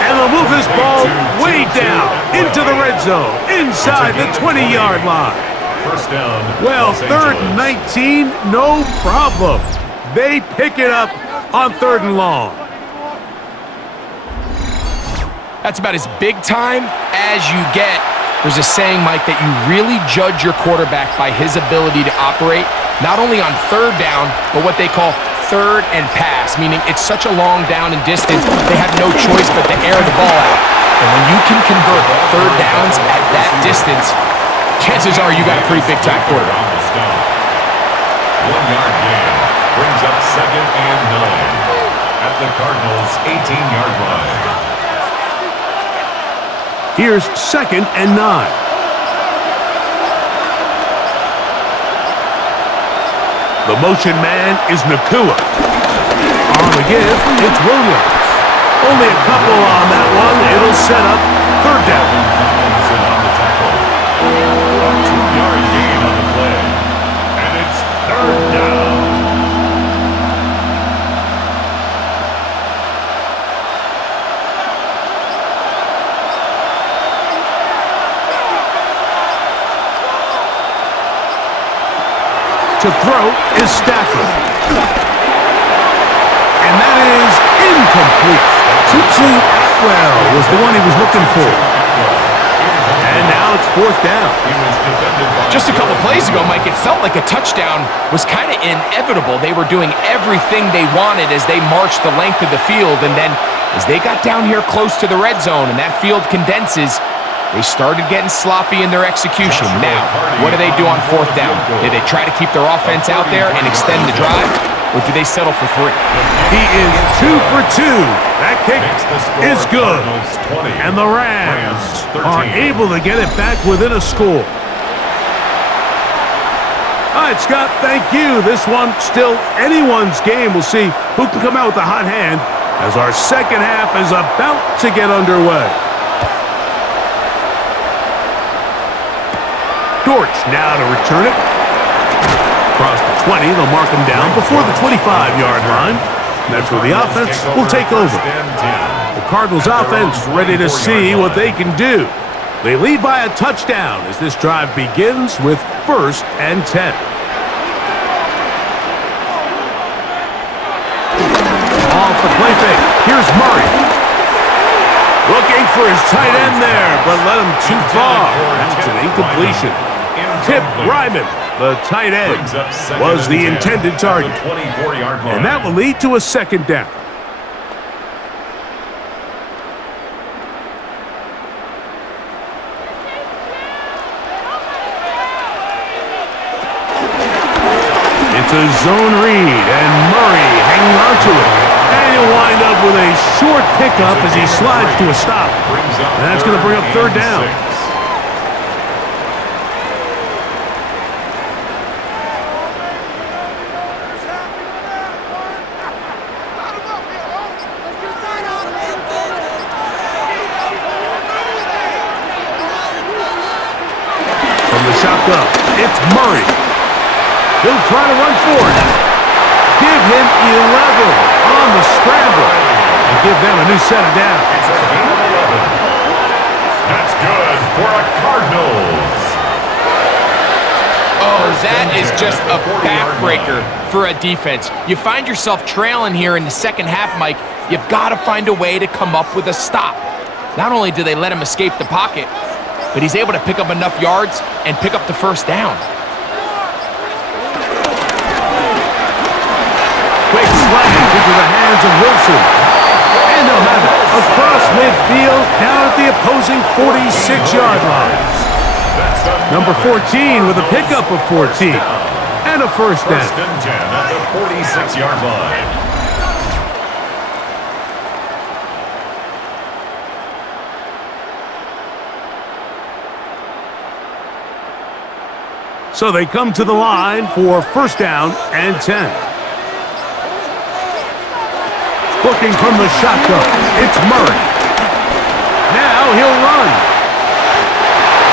And they'll move this ball way down into the red zone, inside the 20-yard line. First down. Well, Los 3rd Angeles. and 19, no problem. They pick it up on 3rd and long. That's about as big time as you get. There's a saying, Mike, that you really judge your quarterback by his ability to operate, not only on 3rd down, but what they call 3rd and pass, meaning it's such a long down and distance, they have no choice but to air the ball out. And when you can convert 3rd downs at that distance, chances are you got a pretty big-time quarterback. 1 yard gain brings up 2nd and 9 at the Cardinals' 18-yard line. Here's 2nd and 9. The motion man is Nakua. On the give, it's Williams. Only a couple on that one. It'll set up third down. Tomlinson on the tackle. A 2-yard gain on the play. And it's third down. To throw is Stafford. And that is incomplete. Tutu, well, was the one he was looking for. And now it's fourth down. Just a couple plays ago, Mike, it felt like a touchdown was kind of inevitable. They were doing everything they wanted as they marched the length of the field. And then as they got down here close to the red zone and that field condenses, they started getting sloppy in their execution. Now, what do they do on fourth down? Did they try to keep their offense out there and extend the drive, or do they settle for 3? He is 2 for 2. That kick is good. And the Rams are able to get it back within a score. All right, Scott, thank you. This one still anyone's game. We'll see who can come out with a hot hand as our second half is about to get underway. Dortch now to return it. Across the 20, they'll mark him down before the 25-yard line. And that's where the offense will take over. The Cardinals offense ready to see what they can do. They lead by a touchdown as this drive begins with 1st and 10. Off the play fake. Here's Murray. Looking for his tight end there, but led him too far. That's an incompletion. Tip Ryman, the tight end, was the intended target. And that will lead to a second down. It's a zone read, and Murray hanging on to it. And he'll wind up with a short pickup as he slides to a stop. And that's going to bring up third down. From the shotgun, it's Murray. He'll try to run for it. Give him 11 on the scramble and give them a new set of downs. It's a gain of 11. That's good for a Cardinals. Oh, that is just a backbreaker for a defense. You find yourself trailing here in the second half, Mike. You've got to find a way to come up with a stop. Not only do they let him escape the pocket, but he's able to pick up enough yards and pick up the first down. Quick slant into the hands of Wilson. And they'll have it across midfield down at the opposing 46-yard line. Number 14 with a pickup of 14 and a first down. 1st and 10 at the 46-yard line. So they come to the line for 1st down and 10. Looking from the shotgun, it's Murray. Now he'll run.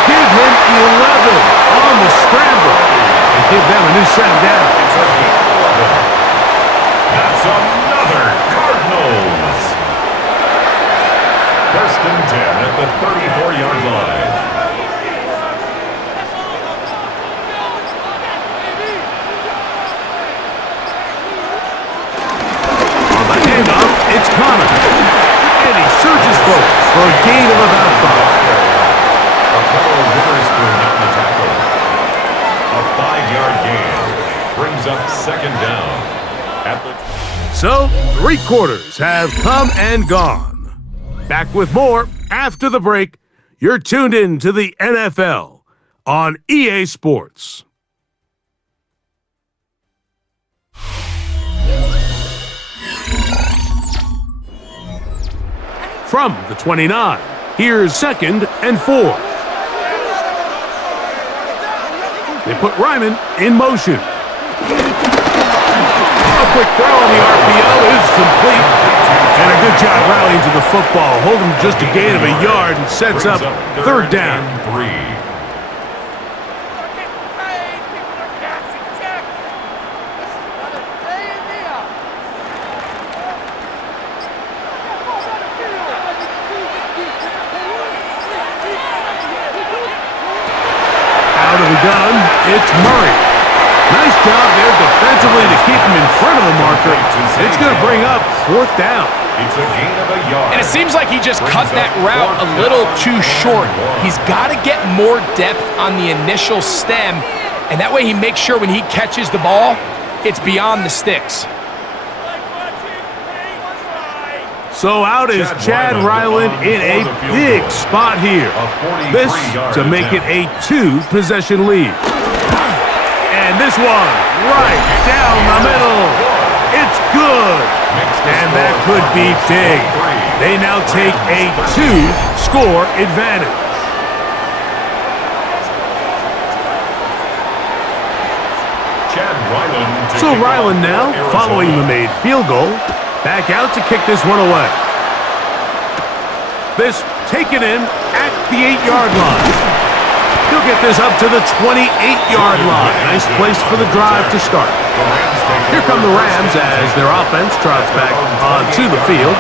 Give him 11 on the scramble and give them a new set of downs. That's another Cardinals. 1st and 10 at the 34-yard line. It's Connor, and he surges forward for a gain of about 5. A fellow Witherspoon on the tackle. A 5-yard gain brings up 2nd down. At the So, 3 quarters have come and gone. Back with more after the break. You're tuned in to the NFL on EA Sports. From the 29, here's 2nd and 4. They put Ryman in motion. quick throw on the RPO is complete. And a good job rallying to the football. Holding just a gain of a yard and sets up third down. Out of the gun, it's Murray. Nice job there defensively to keep him in front of the marker. It's going to bring up fourth down. It's a gain of a yard. And it seems like he just cut that route a little too short. He's got to get more depth on the initial stem, and that way he makes sure when he catches the ball, it's beyond the sticks. So out is Chad Ryland in a big spot here. This to make it a 2-possession lead. And this one right down the middle. It's good. And that could be big. They now take a 2-score advantage. So Ryland now, following the made field goal, back out to kick this one away. This taken in at the 8-yard line. He'll get this up to the 28-yard line. Nice place for the drive to start. Here come the Rams as their offense trots back onto the field.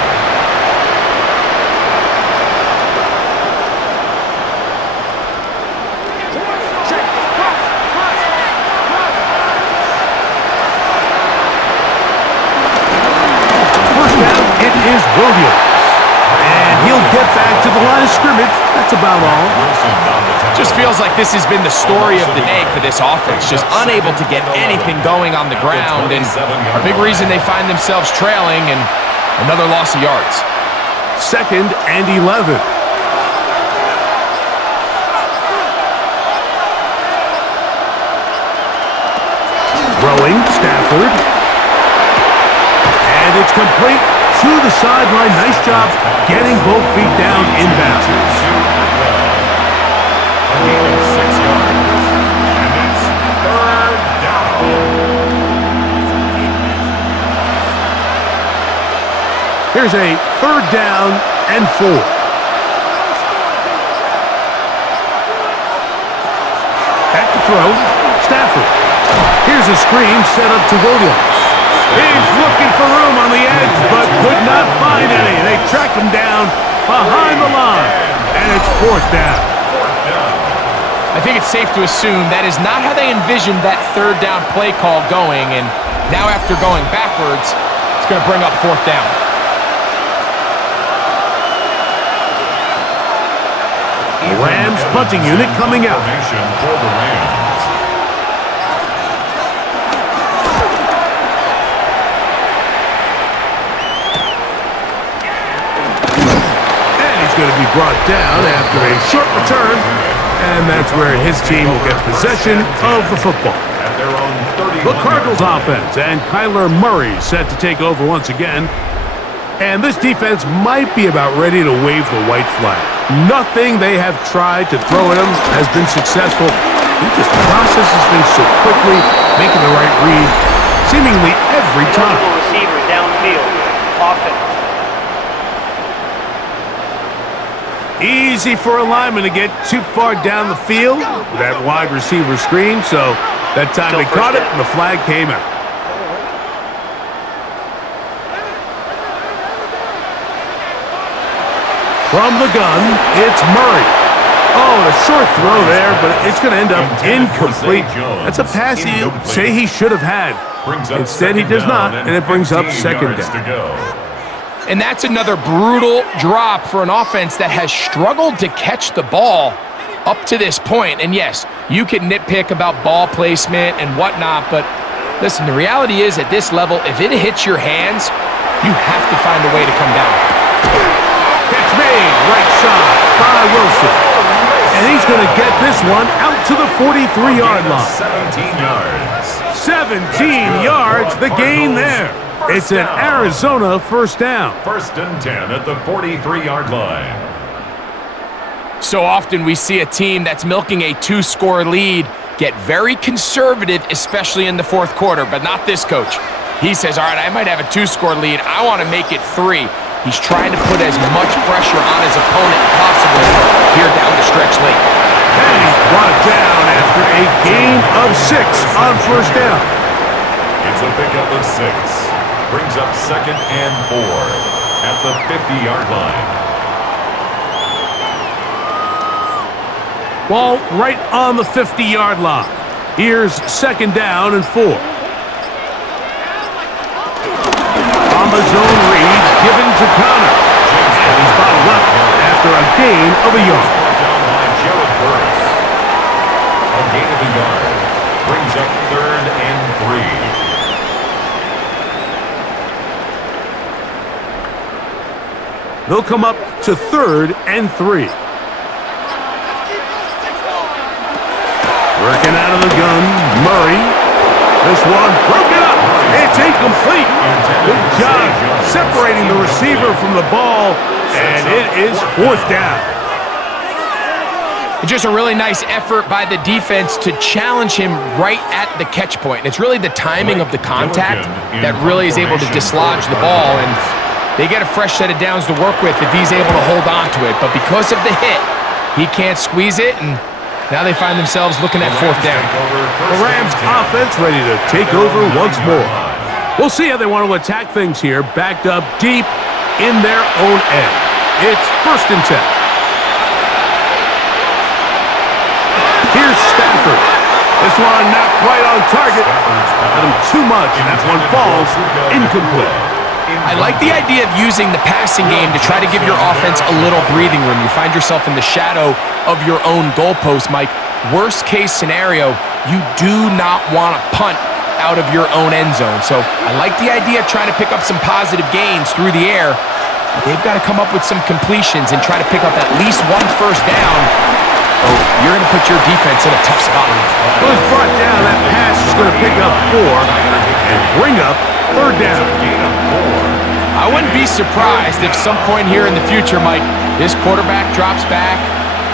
First down, it is Williams. And he'll get back to the line of scrimmage. That's about all. Just feels like this has been the story of the day for this offense. Just unable to get anything going on the ground, and a big reason they find themselves trailing and another loss of yards. 2nd and 11. Throwing, Stafford. And it's complete to the sideline. Nice job getting both feet down inbounds. A gain of 6 yards. And it's third down. Here's a 3rd down and 4. Back to throw. Stafford. Here's a screen set up to Williams. He's looking for room on the edge, but could not find any. They track him down behind the line, and it's 4th down. I think it's safe to assume that is not how they envisioned that 3rd down play call going, and now after going backwards, it's going to bring up 4th down. Rams punting unit coming out. For the Rams. And he's going to be brought down after a short return. And that's where his team will get possession of the football. The Cardinals offense and Kyler Murray set to take over once again. And this defense might be about ready to wave the white flag. Nothing they have tried to throw at him has been successful. He just processes things so quickly, making the right read seemingly every time. Receiver downfield. Offense. Easy for a lineman to get too far down the field with that wide receiver screen, so that time they caught it and the flag came out. From the gun, it's Murray. Oh, a short throw there, but it's going to end up incomplete. That's a pass he'll say he should have had. Instead, he does not, and it brings up 2nd down. And that's another brutal drop for an offense that has struggled to catch the ball up to this point. And yes, you can nitpick about ball placement and whatnot, but listen, the reality is at this level, if it hits your hands, you have to find a way to come down. Catch made, right side by Wilson. And he's going to get this one out to the 43-yard line. 17 yards. 17 yards, the gain there. It's an Arizona 1st down. 1st and 10 at the 43-yard line. So often we see a team that's milking a 2-score lead get very conservative, especially in the 4th quarter, but not this coach. He says, all right, I might have a 2-score lead. I want to make it 3. He's trying to put as much pressure on his opponent possible here down the stretch late. And he's brought down after a gain of 6 on first down. It's a pickup of 6. Brings up 2nd and 4 at the 50-yard line. Ball right on the 50-yard line. Here's 2nd down and 4. On the zone read, given to Connor. And he's bottled up after a gain of a yard. Down by Jared Burris. A gain of a yard. Brings up 3rd and 3. They'll come up to 3rd and 3. Working out of the gun, Murray. This one broken up. It's incomplete. Good job separating the receiver from the ball, and it is 4th down. Just a really nice effort by the defense to challenge him right at the catch point. It's really the timing of the contact that really is able to dislodge the ball, and they get a fresh set of downs to work with if he's able to hold on to it. But because of the hit, he can't squeeze it, and now they find themselves looking at 4th down. The Rams offense ready to take over once more. We'll see how they want to attack things here, backed up deep in their own end. It's 1st and 10. Here's Stafford. This one not quite on target. Got him too much, and that one falls incomplete. I like the idea of using the passing game to try to give your offense a little breathing room. You find yourself in the shadow of your own goalpost, Mike. Worst case scenario, you do not want to punt out of your own end zone. So I like the idea of trying to pick up some positive gains through the air. But they've got to come up with some completions and try to pick up at least 1 first down. Oh, you're going to put your defense in a tough spot. Well, it's brought down. That pass is going to pick up 4 and bring up 3rd down. I wouldn't be surprised if some point here in the future, Mike, this quarterback drops back.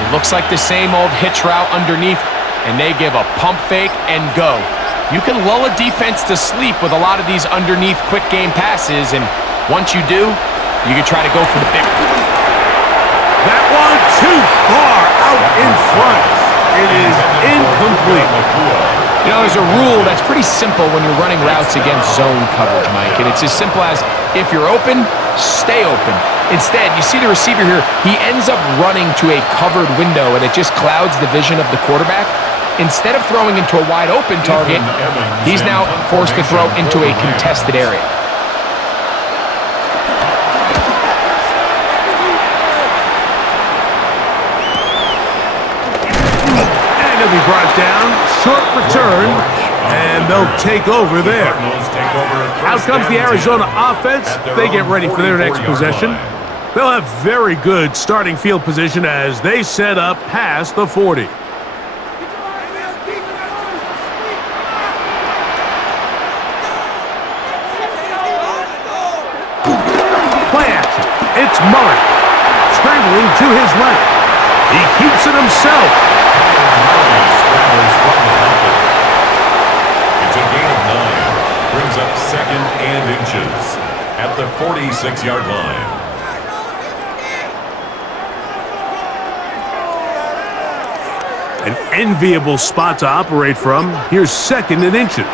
It looks like the same old hitch route underneath, and they give a pump fake and go. You can lull a defense to sleep with a lot of these underneath quick game passes, and once you do, you can try to go for the big one. That one too far out in front. It is incomplete. You know, there's a rule that's pretty simple when you're running routes against zone coverage, Mike, and it's as simple as if you're open, stay open. Instead, you see the receiver here, he ends up running to a covered window, and it just clouds the vision of the quarterback. Instead of throwing into a wide open target, he's now forced to throw into a contested area. And he'll be brought down. Short return, and they'll take over there. Out comes the Arizona offense. They get ready for their next possession. They'll have very good starting field position as they set up past the 40. Play action. It's Murray. Scrambling to his left. He keeps it himself. It's a gain of 9. Brings up 2nd and inches at the 46-yard line. An enviable spot to operate from. Here's 2nd and inches.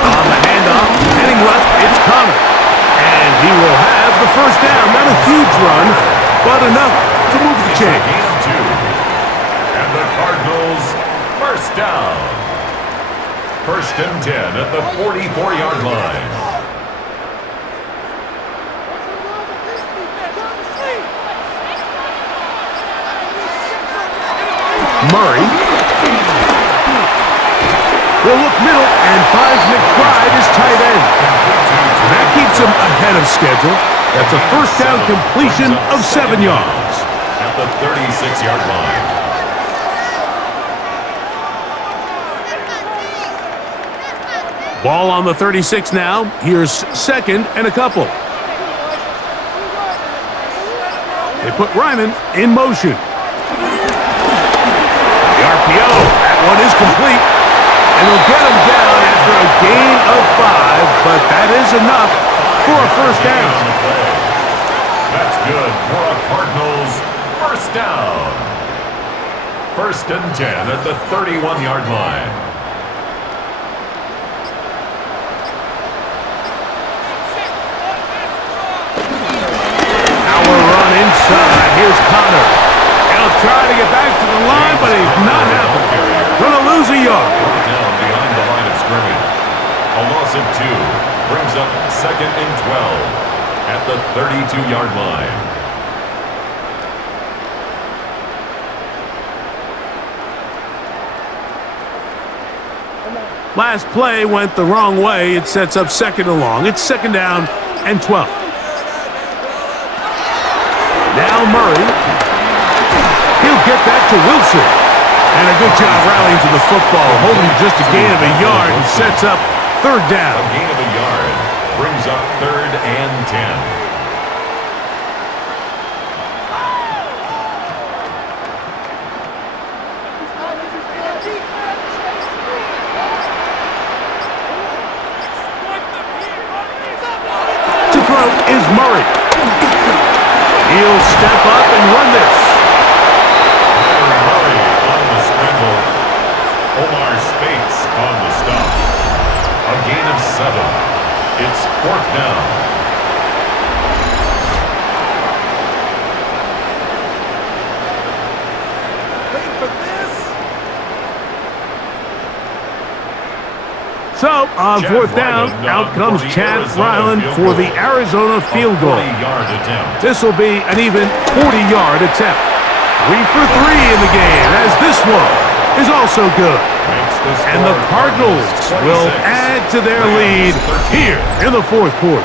On the handoff, heading left, it's Connor. And he will have the first down. Not a huge run, but enough to move the chain. Gain of 2. And the Cardinals, first down. 1st and 10 at the 44-yard line. Murray will look middle and finds McBride as tight end. That keeps him ahead of schedule. That's a first down completion of 7 yards. At the 36-yard line. Ball on the 36 now. Here's 2nd and a couple. They put Ryman in motion. The RPO. That one is complete. And they'll get him down after a gain of 5, but that is enough for a first down. That's good for a Cardinals first down. 1st and 10 at the 31-yard line. Our run inside. Here's Connor. He'll try to get back to the line, but he's not happening. Gonna lose a yard. Down behind the line of scrimmage. A loss of 2 brings up 2nd and 12 at the 32-yard line. Last play went the wrong way. It sets up 2nd and long. It's 2nd down and 12. Now Murray. He'll get that to Wilson. And a good job rallying to the football, holding just a gain of a yard and sets up 3rd down. A gain of a yard brings up 3rd and 10. Is Murray. He'll step up and run this. Murray on the scramble. Omar Spates on the stop. A gain of 7. It's 4th down. So, on 4th down, out comes Chad Ryland for the Arizona field goal. This will be an even 40-yard attempt. 3 for 3 in the game, as this one is also good. And the Cardinals will add to their lead here in the 4th quarter.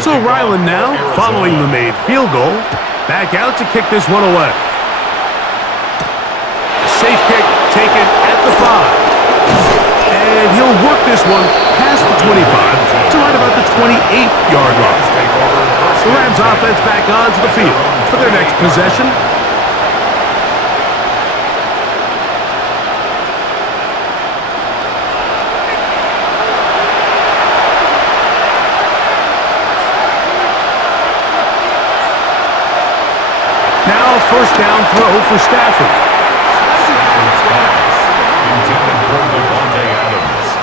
So Ryland now, following the made field goal, back out to kick this one away. Safe kick taken at the 5. And he'll work this one past the 25 to right about the 28-yard line. The Rams offense back onto the field for their next possession. Now 1st down throw for Stafford.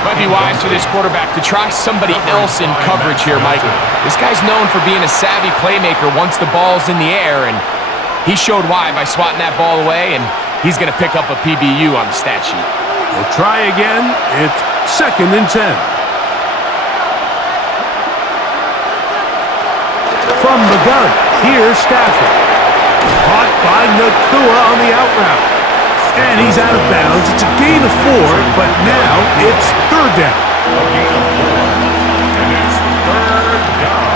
Might be wise for this quarterback to try somebody else in coverage here, Mike. This guy's known for being a savvy playmaker once the ball's in the air, and he showed why by swatting that ball away, and he's going to pick up a PBU on the stat sheet. We'll try again. It's 2nd and 10. From the gun, here's Stafford. Caught by Nakua on the out route. And he's out of bounds. It's a gain of 4, but now it's 3rd down. A gain of 4, and it's 3rd down.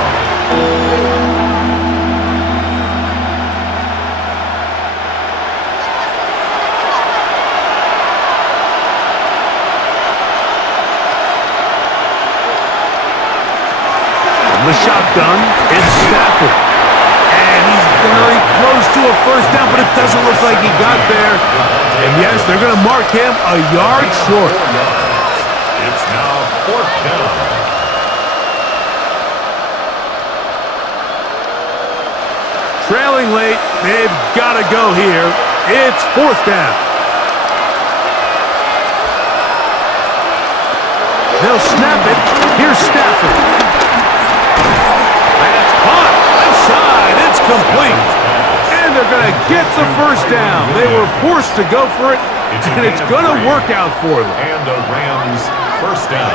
From the shotgun, it's Stafford. And he's very close to a 1st down, but it doesn't look like he got there. And yes, they're going to mark him a yard short. It's now 4th down. Trailing late, they've got to go here. It's 4th down. They'll snap it. Here's Stafford. That's caught. Left side. It's complete. And they're going to get the 1st down. They were forced to go for it, and it's going to work out for them. And the Rams 1st down.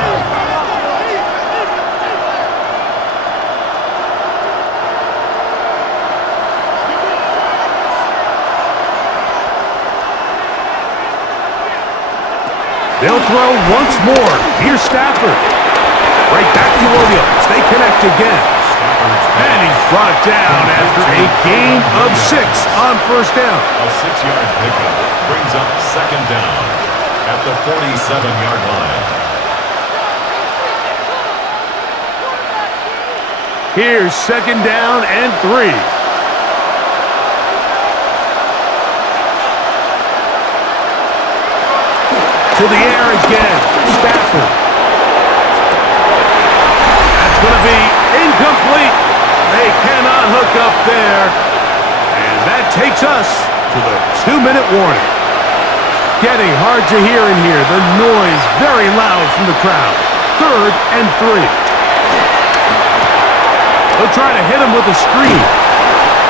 They'll throw once more. Here's Stafford. Right back to Williams. They connect again. And he's brought down after a gain of 6 on 1st down. A 6-yard pickup brings up 2nd down at the 47-yard line. Here's 2nd down and 3. To the air again. Stafford. That's going to be incomplete. They cannot hook up there. And that takes us to the 2-minute warning. Getting hard to hear in here. The noise very loud from the crowd. 3rd and 3. They'll try to hit him with a screen.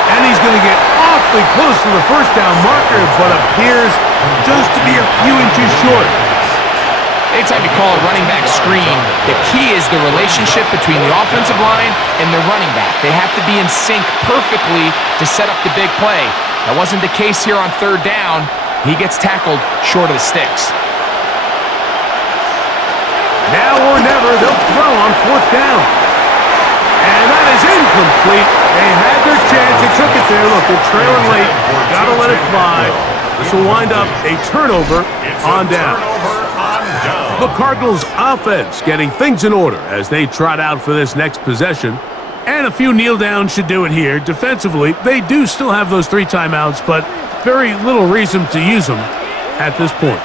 And he's going to get awfully close to the first down marker, but appears just to be a few inches short. Anytime you call a running back screen, the key is the relationship between the offensive line and the running back. They have to be in sync perfectly to set up the big play. That wasn't the case here on 3rd down. He gets tackled short of the sticks. Now or never, they'll throw on 4th down. And that is incomplete. They had their chance. They took it there. Look, they're trailing late. Got to let it fly. This will wind up a turnover on down. The Cardinals offense getting things in order as they trot out for this next possession. And a few kneel downs should do it here. Defensively, they do still have those 3 timeouts, but very little reason to use them at this point.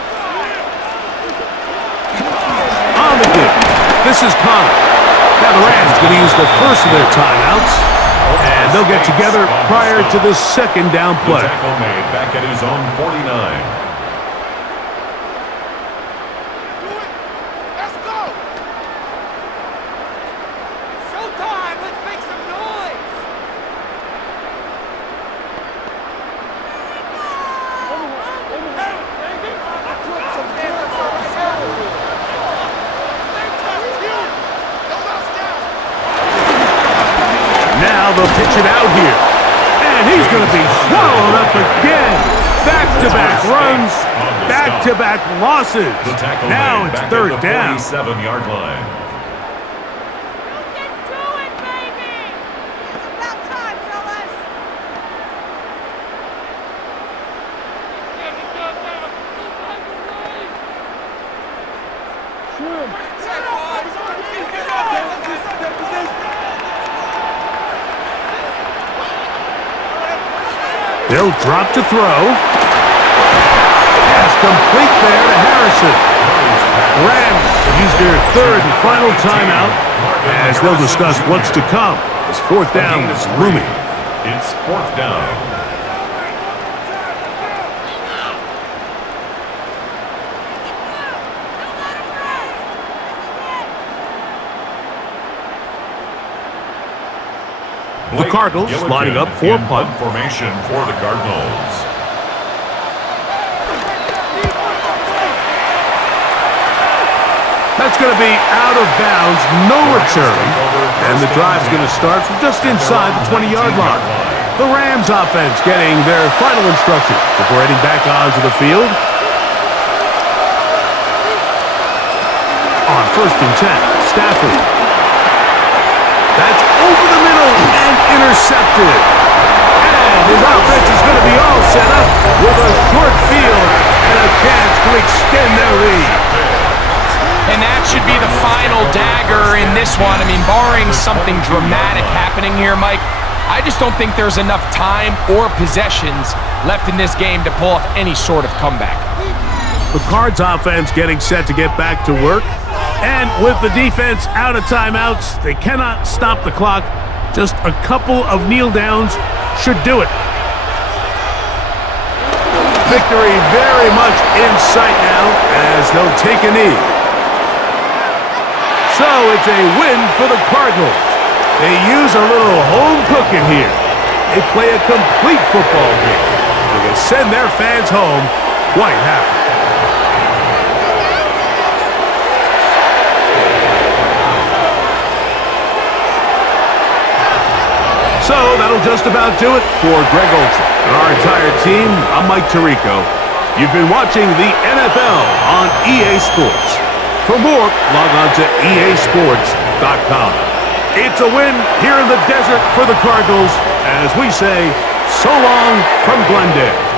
On the kick. This is Connor. Now the Rams going to use the first of their timeouts, and they'll get together prior to the 2nd down play. The tackle made back at his own 49. They'll pitch it out here. And he's going to be swallowed up again. Back-to-back runs, back-to-back losses. Now it's 3rd down. 47-yard line. You can do it, baby! It's about time, fellas! They'll drop to throw. Pass complete there to Harrison. The Rams use their 3rd and final timeout as they'll discuss what's to come as 4th down is looming. It's 4th down. The Cardinals lining up for punt. Formation for the Cardinals. That's going to be out of bounds, no return. And the drive's going to start from just inside the 20-yard line. The Rams offense getting their final instruction before heading back onto the field. On 1st and 10, Stafford. That's over the middle and intercepted. And his offense is going to be all set up with a short field and a chance to extend their lead. And that should be the final dagger in this one. I mean, barring something dramatic happening here, Mike, I just don't think there's enough time or possessions left in this game to pull off any sort of comeback. The Cards offense getting set to get back to work. And with the defense out of timeouts, they cannot stop the clock. Just a couple of kneel downs should do it. Victory very much in sight now as they'll take a knee. So it's a win for the Cardinals. They use a little home cooking here. They play a complete football game. And they send their fans home quite happy. So that'll just about do it for Greg Olsen and our entire team. I'm Mike Tirico. You've been watching the NFL on EA Sports. For more, log on to easports.com. It's a win here in the desert for the Cardinals as we say so long from Glendale.